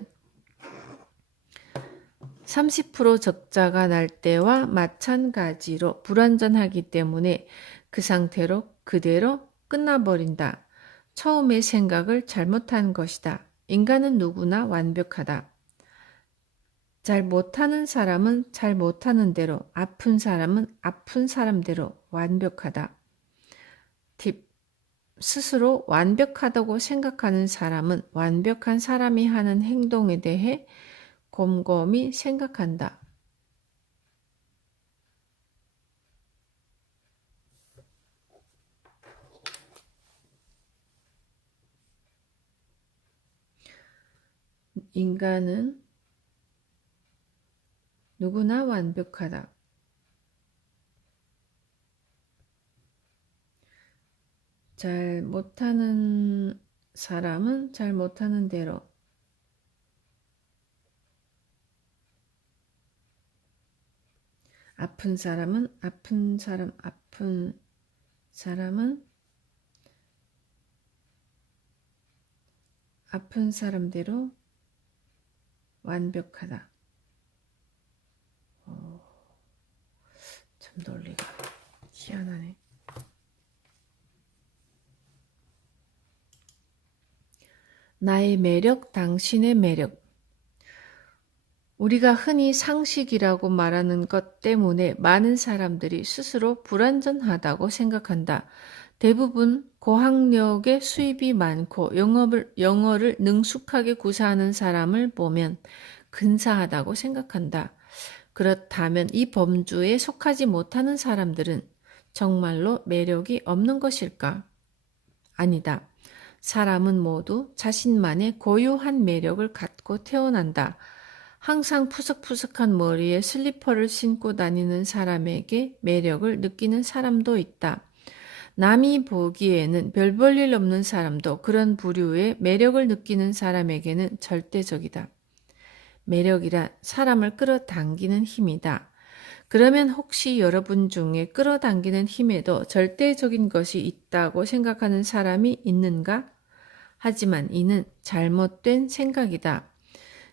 30% 적자가 날 때와 마찬가지로 불완전하기 때문에 그 상태로 그대로 끝나버린다. 처음에 생각을 잘못한 것이다. 인간은 누구나 완벽하다. 잘 못하는 사람은 잘 못하는 대로, 아픈 사람은 아픈 사람대로 완벽하다. 팁. 스스로 완벽하다고 생각하는 사람은 완벽한 사람이 하는 행동에 대해 곰곰이 생각한다. 인간은 누구나 완벽하다. 잘 못하는 사람은 잘 못하는 대로, 아픈 사람은 아픈 사람은 아픈 사람대로 완벽하다. 참 논리가 희한하네. 나의 매력, 당신의 매력. 우리가 흔히 상식이라고 말하는 것 때문에 많은 사람들이 스스로 불완전하다고 생각한다. 대부분 고학력의 수입이 많고 영어를 능숙하게 구사하는 사람을 보면 근사하다고 생각한다. 그렇다면 이 범주에 속하지 못하는 사람들은 정말로 매력이 없는 것일까? 아니다. 사람은 모두 자신만의 고유한 매력을 갖고 태어난다. 항상 푸석푸석한 머리에 슬리퍼를 신고 다니는 사람에게 매력을 느끼는 사람도 있다. 남이 보기에는 별 볼 일 없는 사람도 그런 부류의 매력을 느끼는 사람에게는 절대적이다. 매력이란 사람을 끌어당기는 힘이다. 그러면 혹시 여러분 중에 끌어당기는 힘에도 절대적인 것이 있다고 생각하는 사람이 있는가? 하지만 이는 잘못된 생각이다.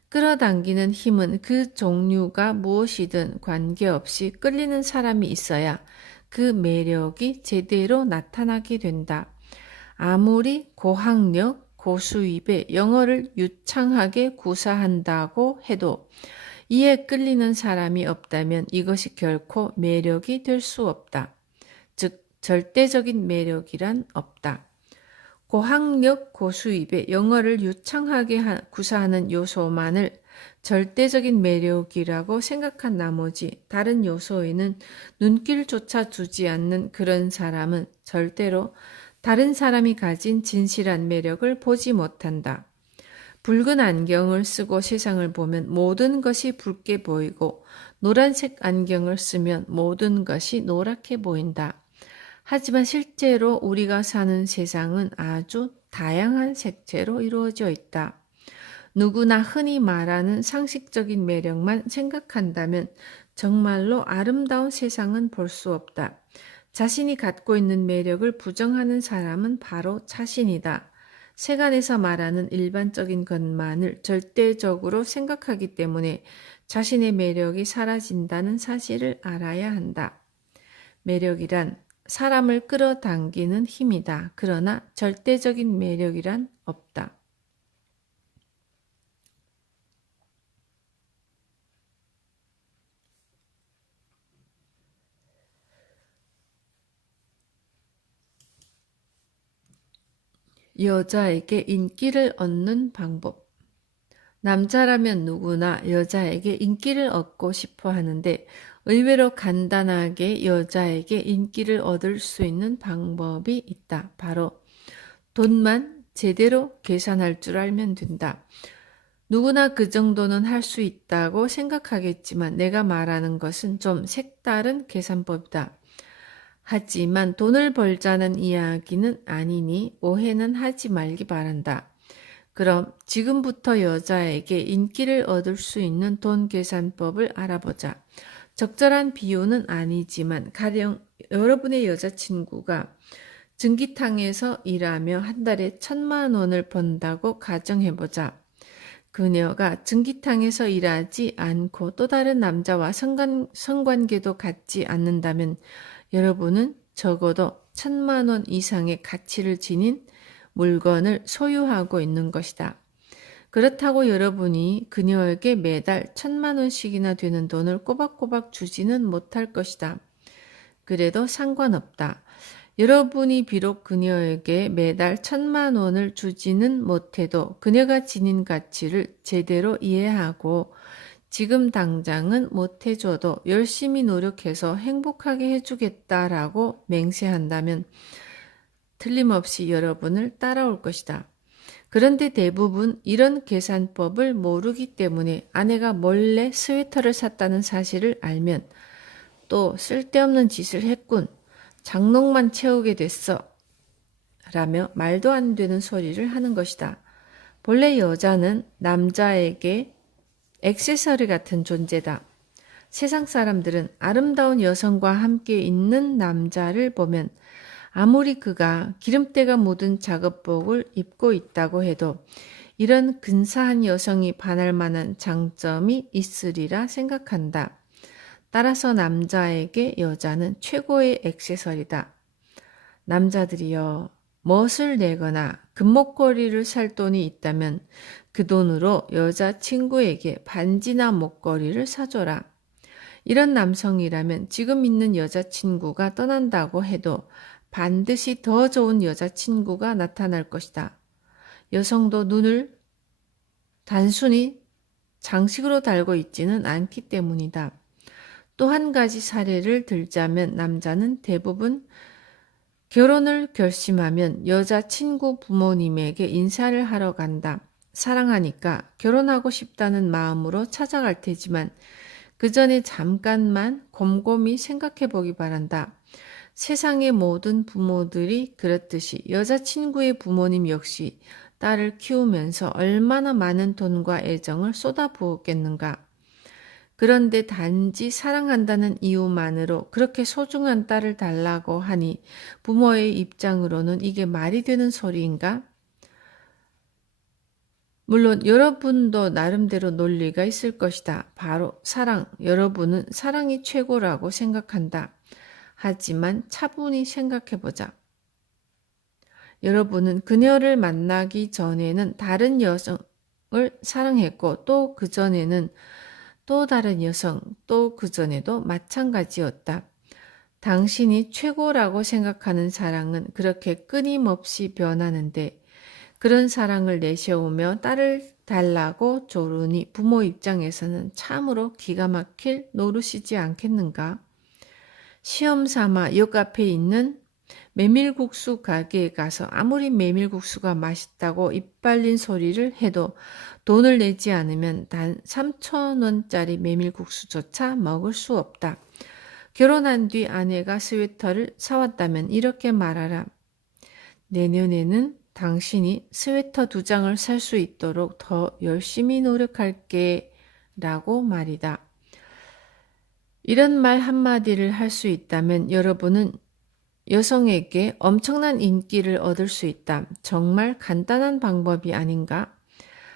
끌어당기는 힘은 그 종류가 무엇이든 관계없이 끌리는 사람이 있어야 그 매력이 제대로 나타나게 된다. 아무리 고학력, 고수입에 영어를 유창하게 구사한다고 해도 이에 끌리는 사람이 없다면 이것이 결코 매력이 될 수 없다. 즉, 절대적인 매력이란 없다. 고학력, 고수입에 영어를 유창하게 구사하는 요소만을 절대적인 매력이라고 생각한 나머지 다른 요소에는 눈길조차 두지 않는 그런 사람은 절대로 다른 사람이 가진 진실한 매력을 보지 못한다. 붉은 안경을 쓰고 세상을 보면 모든 것이 붉게 보이고 노란색 안경을 쓰면 모든 것이 노랗게 보인다. 하지만 실제로 우리가 사는 세상은 아주 다양한 색채로 이루어져 있다. 누구나 흔히 말하는 상식적인 매력만 생각한다면 정말로 아름다운 세상은 볼 수 없다. 자신이 갖고 있는 매력을 부정하는 사람은 바로 자신이다. 세간에서 말하는 일반적인 것만을 절대적으로 생각하기 때문에 자신의 매력이 사라진다는 사실을 알아야 한다. 매력이란 사람을 끌어당기는 힘이다. 그러나 절대적인 매력이란 없다. 여자에게 인기를 얻는 방법. 남자라면 누구나 여자에게 인기를 얻고 싶어 하는데 의외로 간단하게 여자에게 인기를 얻을 수 있는 방법이 있다. 바로 돈만 제대로 계산할 줄 알면 된다. 누구나 그 정도는 할 수 있다고 생각하겠지만 내가 말하는 것은 좀 색다른 계산법이다. 하지만 돈을 벌자는 이야기는 아니니 오해는 하지 말기 바란다. 그럼 지금부터 여자에게 인기를 얻을 수 있는 돈 계산법을 알아보자. 적절한 비유는 아니지만 가령 여러분의 여자친구가 전기탕에서 일하며 한 달에 1,000만 원을 번다고 가정해보자. 그녀가 전기탕에서 일하지 않고 또 다른 남자와 성관계도 갖지 않는다면 여러분은 적어도 1,000만 원 이상의 가치를 지닌 물건을 소유하고 있는 것이다. 그렇다고 여러분이 그녀에게 매달 1,000만 원씩이나 되는 돈을 꼬박꼬박 주지는 못할 것이다. 그래도 상관없다. 여러분이 비록 그녀에게 매달 1,000만 원을 주지는 못해도 그녀가 지닌 가치를 제대로 이해하고 지금 당장은 못해줘도 열심히 노력해서 행복하게 해주겠다라고 맹세한다면 틀림없이 여러분을 따라올 것이다. 그런데 대부분 이런 계산법을 모르기 때문에 아내가 몰래 스웨터를 샀다는 사실을 알면 또 쓸데없는 짓을 했군, 장롱만 채우게 됐어 라며 말도 안 되는 소리를 하는 것이다. 본래 여자는 남자에게 액세서리 같은 존재다. 세상 사람들은 아름다운 여성과 함께 있는 남자를 보면 아무리 그가 기름때가 묻은 작업복을 입고 있다고 해도 이런 근사한 여성이 반할 만한 장점이 있으리라 생각한다. 따라서 남자에게 여자는 최고의 액세서리다. 남자들이여, 멋을 내거나 금목걸이를 살 돈이 있다면 그 돈으로 여자친구에게 반지나 목걸이를 사줘라. 이런 남성이라면 지금 있는 여자친구가 떠난다고 해도 반드시 더 좋은 여자친구가 나타날 것이다. 여성도 눈을 단순히 장식으로 달고 있지는 않기 때문이다. 또 한 가지 사례를 들자면 남자는 대부분 결혼을 결심하면 여자친구 부모님에게 인사를 하러 간다. 사랑하니까 결혼하고 싶다는 마음으로 찾아갈 테지만 그 전에 잠깐만 곰곰이 생각해 보기 바란다. 세상의 모든 부모들이 그렇듯이 여자친구의 부모님 역시 딸을 키우면서 얼마나 많은 돈과 애정을 쏟아부었겠는가. 그런데 단지 사랑한다는 이유만으로 그렇게 소중한 딸을 달라고 하니 부모의 입장으로는 이게 말이 되는 소리인가? 물론 여러분도 나름대로 논리가 있을 것이다. 바로 사랑, 여러분은 사랑이 최고라고 생각한다. 하지만 차분히 생각해보자. 여러분은 그녀를 만나기 전에는 다른 여성을 사랑했고 또 그전에는 또 다른 여성, 또 그전에도 마찬가지였다. 당신이 최고라고 생각하는 사랑은 그렇게 끊임없이 변하는데 그런 사랑을 내세우며 딸을 달라고 조르니 부모 입장에서는 참으로 기가 막힐 노릇이지 않겠는가? 시험 삼아 역 앞에 있는 메밀국수 가게에 가서 아무리 메밀국수가 맛있다고 입 벌린 소리를 해도 돈을 내지 않으면 단 3,000원짜리 메밀국수조차 먹을 수 없다. 결혼한 뒤 아내가 스웨터를 사왔다면 이렇게 말하라. 내년에는 당신이 스웨터 2장을 살 수 있도록 더 열심히 노력할게 라고 말이다. 이런 말 한마디를 할 수 있다면 여러분은 여성에게 엄청난 인기를 얻을 수 있다. 정말 간단한 방법이 아닌가?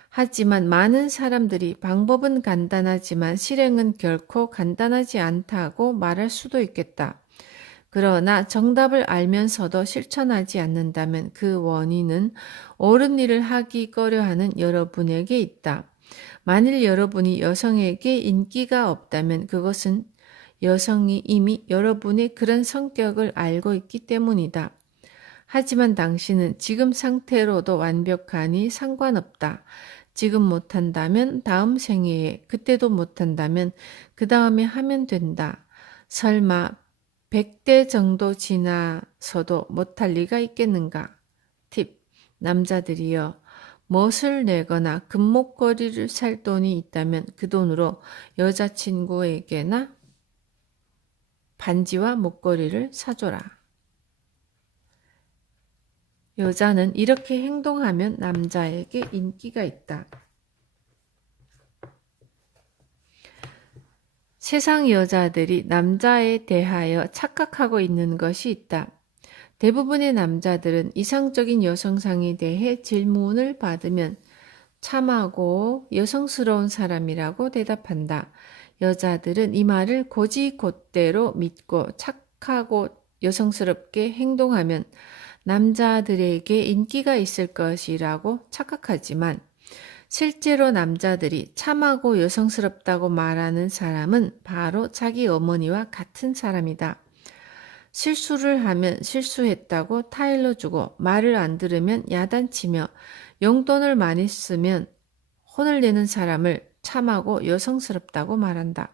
하지만 많은 사람들이 방법은 간단하지만 실행은 결코 간단하지 않다고 말할 수도 있겠다. 그러나 정답을 알면서도 실천하지 않는다면 그 원인은 옳은 일을 하기 꺼려하는 여러분에게 있다. 만일 여러분이 여성에게 인기가 없다면 그것은 여성이 이미 여러분의 그런 성격을 알고 있기 때문이다. 하지만 당신은 지금 상태로도 완벽하니 상관없다. 지금 못한다면 다음 생애에, 그때도 못한다면 그 다음에 하면 된다. 설마 100대 정도 지나서도 못할 리가 있겠는가? 팁, 남자들이여. 멋을 내거나 금목걸이를 살 돈이 있다면 그 돈으로 여자친구에게나 반지와 목걸이를 사줘라. 여자는 이렇게 행동하면 남자에게 인기가 있다. 세상 여자들이 남자에 대하여 착각하고 있는 것이 있다. 대부분의 남자들은 이상적인 여성상에 대해 질문을 받으면 참하고 여성스러운 사람이라고 대답한다. 여자들은 이 말을 곧이곧대로 믿고 착하고 여성스럽게 행동하면 남자들에게 인기가 있을 것이라고 착각하지만 실제로 남자들이 참하고 여성스럽다고 말하는 사람은 바로 자기 어머니와 같은 사람이다. 실수를 하면 실수했다고 타일러주고 말을 안 들으면 야단치며 용돈을 많이 쓰면 혼을 내는 사람을 참하고 여성스럽다고 말한다.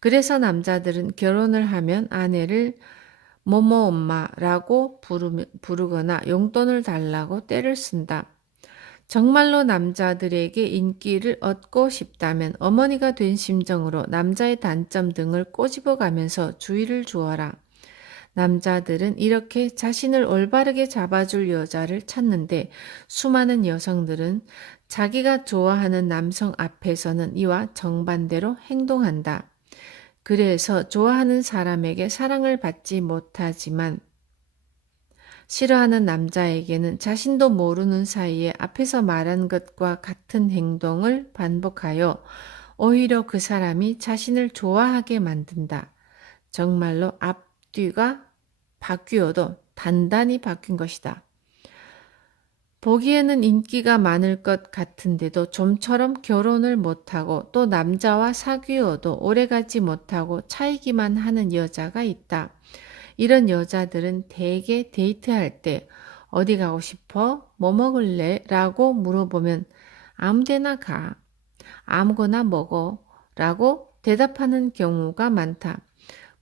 그래서 남자들은 결혼을 하면 아내를 뭐뭐 엄마라고 부르거나 용돈을 달라고 떼를 쓴다. 정말로 남자들에게 인기를 얻고 싶다면 어머니가 된 심정으로 남자의 단점 등을 꼬집어가면서 주의를 주어라. 남자들은 이렇게 자신을 올바르게 잡아줄 여자를 찾는데 수많은 여성들은 자기가 좋아하는 남성 앞에서는 이와 정반대로 행동한다. 그래서 좋아하는 사람에게 사랑을 받지 못하지만 싫어하는 남자에게는 자신도 모르는 사이에 앞에서 말한 것과 같은 행동을 반복하여 오히려 그 사람이 자신을 좋아하게 만든다. 정말로 앞뒤가 바뀌어도 단단히 바뀐 것이다. 보기에는 인기가 많을 것 같은데도 좀처럼 결혼을 못하고 또 남자와 사귀어도 오래가지 못하고 차이기만 하는 여자가 있다. 이런 여자들은 대개 데이트할 때 어디 가고 싶어? 뭐 먹을래? 라고 물어보면 아무데나 가. 아무거나 먹어. 라고 대답하는 경우가 많다.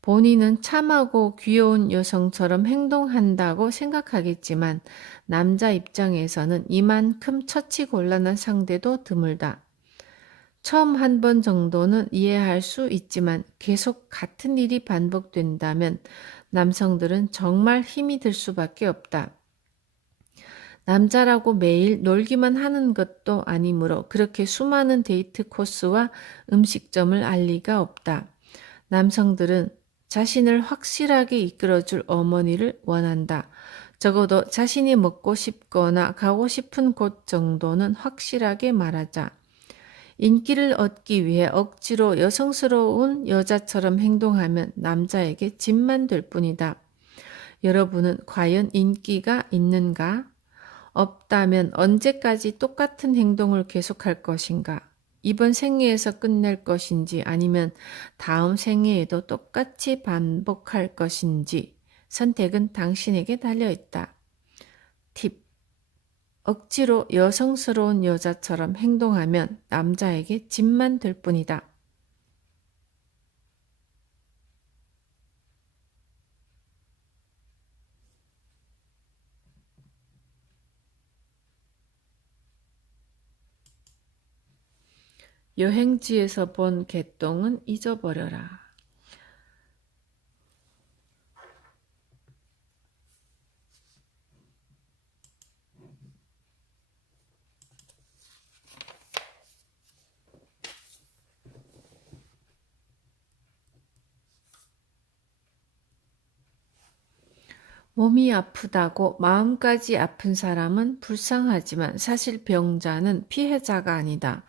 본인은 참하고 귀여운 여성처럼 행동한다고 생각하겠지만 남자 입장에서는 이만큼 처치곤란한 상대도 드물다. 처음 한 번 정도는 이해할 수 있지만 계속 같은 일이 반복된다면 남성들은 정말 힘이 들 수밖에 없다. 남자라고 매일 놀기만 하는 것도 아니므로 그렇게 수많은 데이트 코스와 음식점을 알 리가 없다. 남성들은 자신을 확실하게 이끌어줄 어머니를 원한다. 적어도 자신이 먹고 싶거나 가고 싶은 곳 정도는 확실하게 말하자. 인기를 얻기 위해 억지로 여성스러운 여자처럼 행동하면 남자에게 짐만 될 뿐이다. 여러분은 과연 인기가 있는가? 없다면 언제까지 똑같은 행동을 계속할 것인가? 이번 생애에서 끝낼 것인지 아니면 다음 생애에도 똑같이 반복할 것인지 선택은 당신에게 달려있다. 팁. 억지로 여성스러운 여자처럼 행동하면 남자에게 짐만 될 뿐이다. 여행지에서 본 개똥은 잊어버려라. 몸이 아프다고 마음까지 아픈 사람은 불쌍하지만 사실 병자는 피해자가 아니다.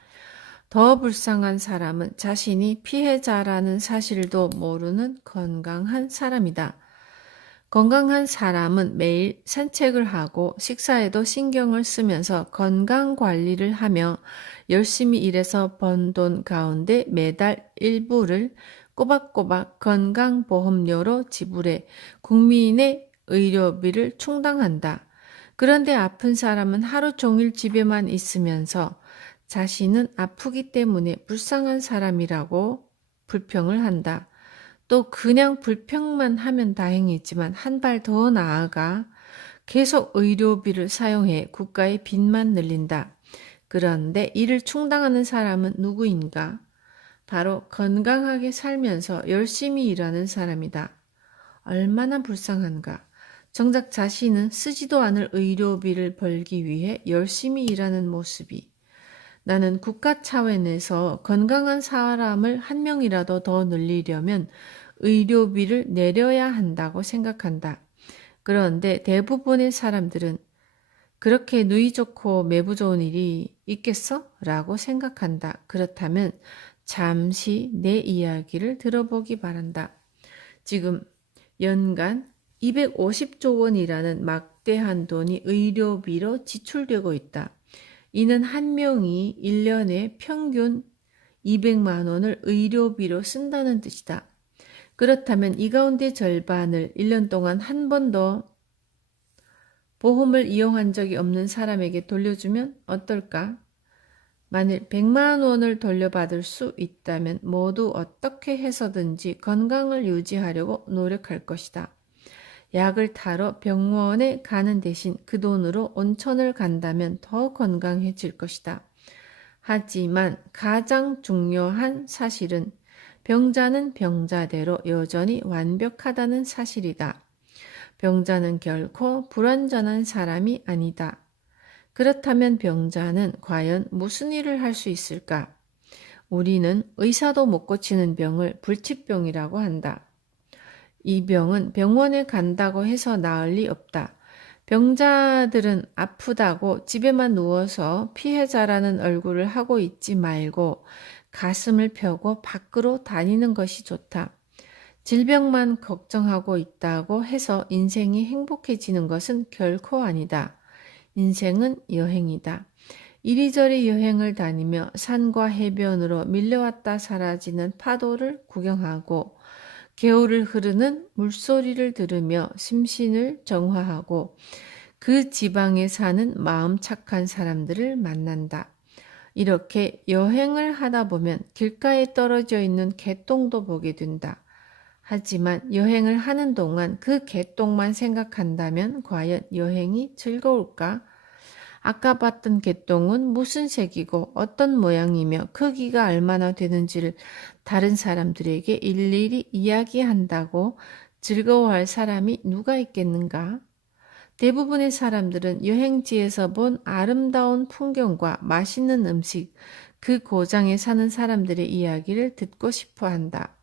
더 불쌍한 사람은 자신이 피해자라는 사실도 모르는 건강한 사람이다. 건강한 사람은 매일 산책을 하고 식사에도 신경을 쓰면서 건강 관리를 하며 열심히 일해서 번 돈 가운데 매달 일부를 꼬박꼬박 건강보험료로 지불해 국민의 의료비를 충당한다. 그런데 아픈 사람은 하루 종일 집에만 있으면서 자신은 아프기 때문에 불쌍한 사람이라고 불평을 한다. 또 그냥 불평만 하면 다행이지만 한 발 더 나아가 계속 의료비를 사용해 국가의 빚만 늘린다. 그런데 이를 충당하는 사람은 누구인가? 바로 건강하게 살면서 열심히 일하는 사람이다. 얼마나 불쌍한가? 정작 자신은 쓰지도 않을 의료비를 벌기 위해 열심히 일하는 모습이. 나는 국가 차원에서 건강한 사람을 한 명이라도 더 늘리려면 의료비를 내려야 한다고 생각한다. 그런데 대부분의 사람들은 그렇게 누이 좋고 매부 좋은 일이 있겠어? 라고 생각한다. 그렇다면 잠시 내 이야기를 들어보기 바란다. 지금 연간 250조 원이라는 막대한 돈이 의료비로 지출되고 있다. 이는 한 명이 1년에 평균 200만 원을 의료비로 쓴다는 뜻이다. 그렇다면 이 가운데 절반을 1년 동안 한 번도 보험을 이용한 적이 없는 사람에게 돌려주면 어떨까? 만일 100만 원을 돌려받을 수 있다면 모두 어떻게 해서든지 건강을 유지하려고 노력할 것이다. 약을 타러 병원에 가는 대신 그 돈으로 온천을 간다면 더 건강해질 것이다. 하지만 가장 중요한 사실은 병자는 병자대로 여전히 완벽하다는 사실이다. 병자는 결코 불완전한 사람이 아니다. 그렇다면 병자는 과연 무슨 일을 할 수 있을까? 우리는 의사도 못 고치는 병을 불치병이라고 한다. 이 병은 병원에 간다고 해서 나을 리 없다. 병자들은 아프다고 집에만 누워서 피해자라는 얼굴을 하고 있지 말고 가슴을 펴고 밖으로 다니는 것이 좋다. 질병만 걱정하고 있다고 해서 인생이 행복해지는 것은 결코 아니다. 인생은 여행이다. 이리저리 여행을 다니며 산과 해변으로 밀려왔다 사라지는 파도를 구경하고 개울을 흐르는 물소리를 들으며 심신을 정화하고 그 지방에 사는 마음 착한 사람들을 만난다. 이렇게 여행을 하다 보면 길가에 떨어져 있는 개똥도 보게 된다. 하지만 여행을 하는 동안 그 개똥만 생각한다면 과연 여행이 즐거울까? 아까 봤던 개똥은 무슨 색이고 어떤 모양이며 크기가 얼마나 되는지를 다른 사람들에게 일일이 이야기한다고 즐거워할 사람이 누가 있겠는가? 대부분의 사람들은 여행지에서 본 아름다운 풍경과 맛있는 음식, 그 고장에 사는 사람들의 이야기를 듣고 싶어 한다.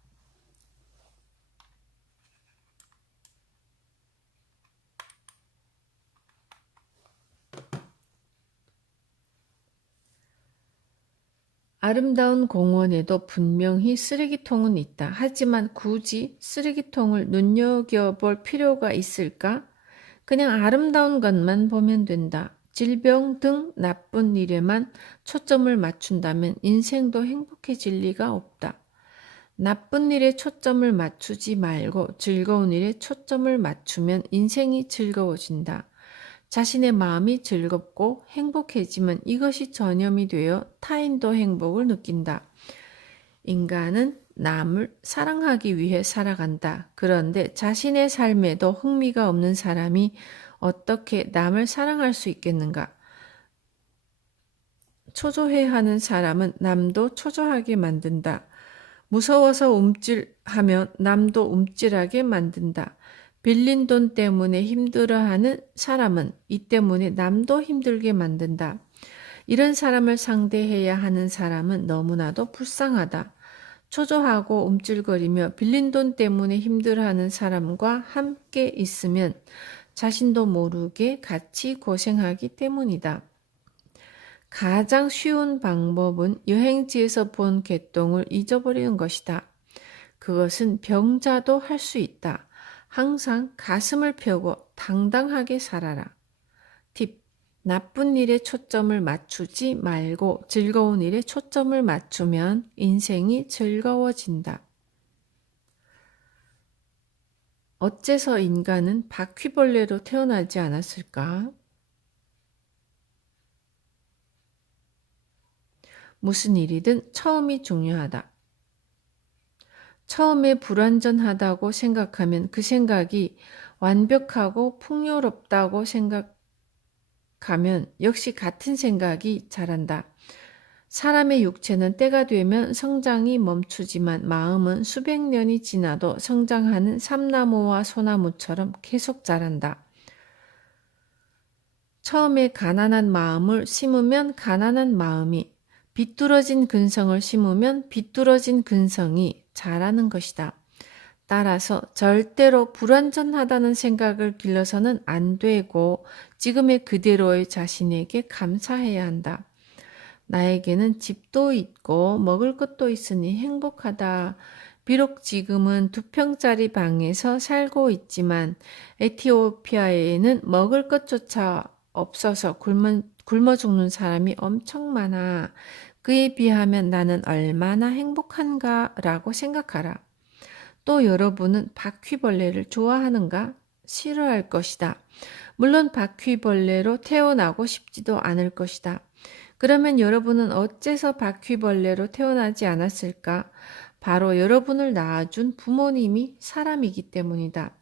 아름다운 공원에도 분명히 쓰레기통은 있다. 하지만 굳이 쓰레기통을 눈여겨볼 필요가 있을까? 그냥 아름다운 것만 보면 된다. 질병 등 나쁜 일에만 초점을 맞춘다면 인생도 행복해질 리가 없다. 나쁜 일에 초점을 맞추지 말고 즐거운 일에 초점을 맞추면 인생이 즐거워진다. 자신의 마음이 즐겁고 행복해지면 이것이 전염이 되어 타인도 행복을 느낀다. 인간은 남을 사랑하기 위해 살아간다. 그런데 자신의 삶에도 흥미가 없는 사람이 어떻게 남을 사랑할 수 있겠는가? 초조해하는 사람은 남도 초조하게 만든다. 무서워서 움찔하면 남도 움찔하게 만든다. 빌린 돈 때문에 힘들어하는 사람은 이 때문에 남도 힘들게 만든다. 이런 사람을 상대해야 하는 사람은 너무나도 불쌍하다. 초조하고 움찔거리며 빌린 돈 때문에 힘들어하는 사람과 함께 있으면 자신도 모르게 같이 고생하기 때문이다. 가장 쉬운 방법은 여행지에서 본 개똥을 잊어버리는 것이다. 그것은 병자도 할 수 있다. 항상 가슴을 펴고 당당하게 살아라. 팁. 나쁜 일에 초점을 맞추지 말고 즐거운 일에 초점을 맞추면 인생이 즐거워진다. 어째서 인간은 바퀴벌레로 태어나지 않았을까? 무슨 일이든 처음이 중요하다. 처음에 불완전하다고 생각하면 그 생각이 완벽하고 풍요롭다고 생각하면 역시 같은 생각이 자란다. 사람의 육체는 때가 되면 성장이 멈추지만 마음은 수백 년이 지나도 성장하는 삼나무와 소나무처럼 계속 자란다. 처음에 가난한 마음을 심으면 가난한 마음이, 비뚤어진 근성을 심으면 비뚤어진 근성이 자라는 것이다. 따라서 절대로 불완전하다는 생각을 길러서는 안 되고 지금의 그대로의 자신에게 감사해야 한다. 나에게는 집도 있고 먹을 것도 있으니 행복하다. 비록 지금은 2평짜리 방에서 살고 있지만 에티오피아에는 먹을 것조차 없어서 굶어 죽는 사람이 엄청 많아. 그에 비하면 나는 얼마나 행복한가 라고 생각하라. 또 여러분은 바퀴벌레를 좋아하는가? 싫어할 것이다. 물론 바퀴벌레로 태어나고 싶지도 않을 것이다. 그러면 여러분은 어째서 바퀴벌레로 태어나지 않았을까? 바로 여러분을 낳아준 부모님이 사람이기 때문이다.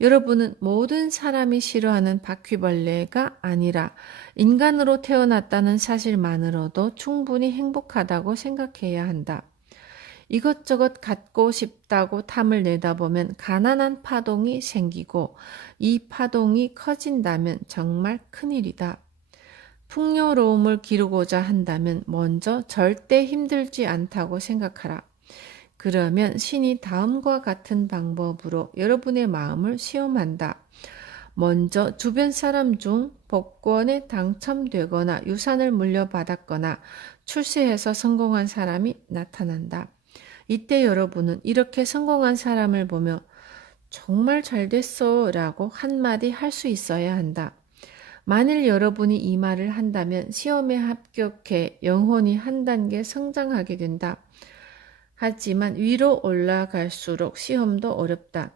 여러분은 모든 사람이 싫어하는 바퀴벌레가 아니라 인간으로 태어났다는 사실만으로도 충분히 행복하다고 생각해야 한다. 이것저것 갖고 싶다고 탐을 내다보면 가난한 파동이 생기고 이 파동이 커진다면 정말 큰일이다. 풍요로움을 기르고자 한다면 먼저 절대 힘들지 않다고 생각하라. 그러면 신이 다음과 같은 방법으로 여러분의 마음을 시험한다. 먼저 주변 사람 중 복권에 당첨되거나 유산을 물려받았거나 출세해서 성공한 사람이 나타난다. 이때 여러분은 이렇게 성공한 사람을 보며 정말 잘 됐어 라고 한마디 할 수 있어야 한다. 만일 여러분이 이 말을 한다면 시험에 합격해 영혼이 한 단계 성장하게 된다. 하지만 위로 올라갈수록 시험도 어렵다.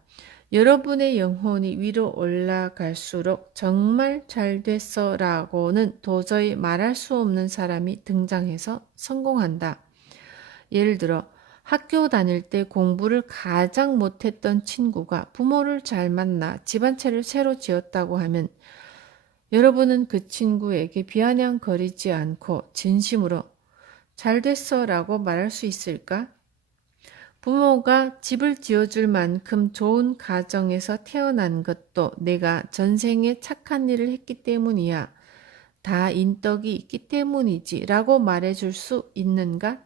여러분의 영혼이 위로 올라갈수록 정말 잘 됐어 라고는 도저히 말할 수 없는 사람이 등장해서 성공한다. 예를 들어 학교 다닐 때 공부를 가장 못했던 친구가 부모를 잘 만나 집안채를 새로 지었다고 하면 여러분은 그 친구에게 비아냥거리지 않고 진심으로 잘 됐어 라고 말할 수 있을까? 부모가 집을 지어줄 만큼 좋은 가정에서 태어난 것도 내가 전생에 착한 일을 했기 때문이야. 다 인덕이 있기 때문이지 라고 말해줄 수 있는가?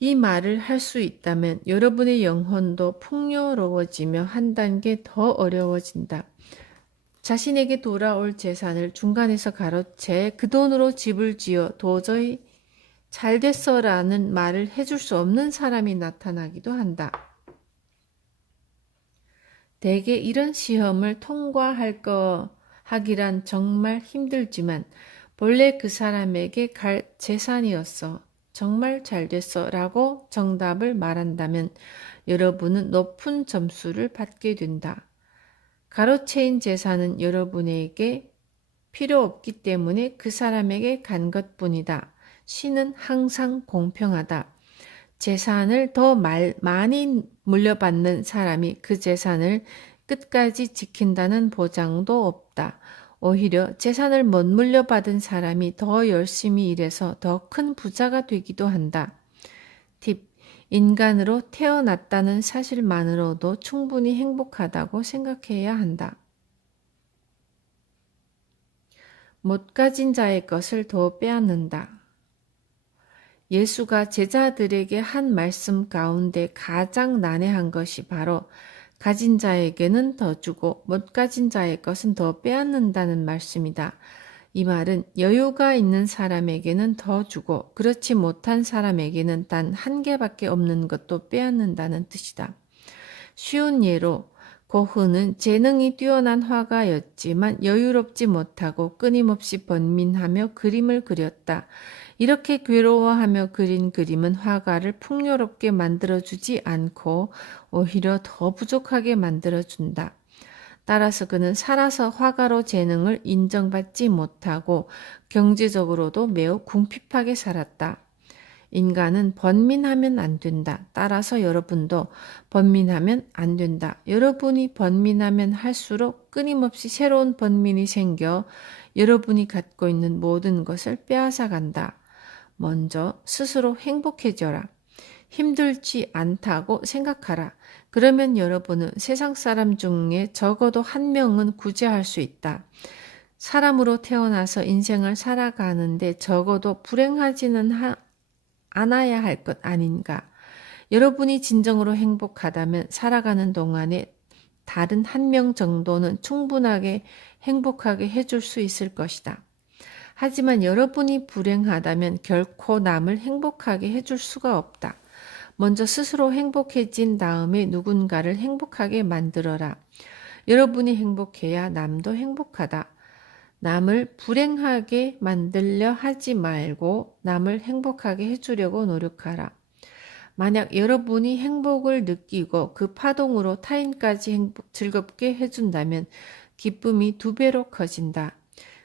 이 말을 할 수 있다면 여러분의 영혼도 풍요로워지며 한 단계 더 어려워진다. 자신에게 돌아올 재산을 중간에서 가로채 그 돈으로 집을 지어 도저히 잘 됐어라는 말을 해줄 수 없는 사람이 나타나기도 한다. 대개 이런 시험을 하기란 정말 힘들지만 본래 그 사람에게 갈 재산이었어. 정말 잘 됐어 라고 정답을 말한다면 여러분은 높은 점수를 받게 된다. 가로채인 재산은 여러분에게 필요 없기 때문에 그 사람에게 간 것뿐이다. 신은 항상 공평하다. 재산을 더 많이 물려받는 사람이 그 재산을 끝까지 지킨다는 보장도 없다. 오히려 재산을 못 물려받은 사람이 더 열심히 일해서 더 큰 부자가 되기도 한다. 팁. 인간으로 태어났다는 사실만으로도 충분히 행복하다고 생각해야 한다. 못 가진 자의 것을 더 빼앗는다. 예수가 제자들에게 한 말씀 가운데 가장 난해한 것이 바로 가진 자에게는 더 주고 못 가진 자의 것은 더 빼앗는다는 말씀이다. 이 말은 여유가 있는 사람에게는 더 주고 그렇지 못한 사람에게는 단 한 개밖에 없는 것도 빼앗는다는 뜻이다. 쉬운 예로 고흐는 재능이 뛰어난 화가였지만 여유롭지 못하고 끊임없이 번민하며 그림을 그렸다. 이렇게 괴로워하며 그린 그림은 화가를 풍요롭게 만들어주지 않고 오히려 더 부족하게 만들어준다. 따라서 그는 살아서 화가로 재능을 인정받지 못하고 경제적으로도 매우 궁핍하게 살았다. 인간은 번민하면 안 된다. 따라서 여러분도 번민하면 안 된다. 여러분이 번민하면 할수록 끊임없이 새로운 번민이 생겨 여러분이 갖고 있는 모든 것을 빼앗아 간다. 먼저 스스로 행복해져라. 힘들지 않다고 생각하라. 그러면 여러분은 세상 사람 중에 적어도 한 명은 구제할 수 있다. 사람으로 태어나서 인생을 살아가는데 적어도 불행하지는 않아야 할 것 아닌가. 여러분이 진정으로 행복하다면 살아가는 동안에 다른 한 명 정도는 충분하게 행복하게 해줄 수 있을 것이다. 하지만 여러분이 불행하다면 결코 남을 행복하게 해줄 수가 없다. 먼저 스스로 행복해진 다음에 누군가를 행복하게 만들어라. 여러분이 행복해야 남도 행복하다. 남을 불행하게 만들려 하지 말고 남을 행복하게 해주려고 노력하라. 만약 여러분이 행복을 느끼고 그 파동으로 타인까지 즐겁게 해준다면 기쁨이 2배로 커진다.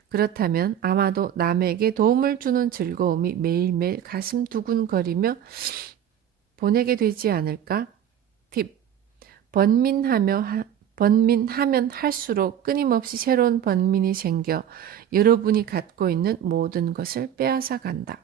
그렇다면 아마도 남에게 도움을 주는 즐거움이 매일매일 가슴 두근거리며 보내게 되지 않을까? 팁. 번민하면 할수록 끊임없이 새로운 번민이 생겨 여러분이 갖고 있는 모든 것을 빼앗아 간다.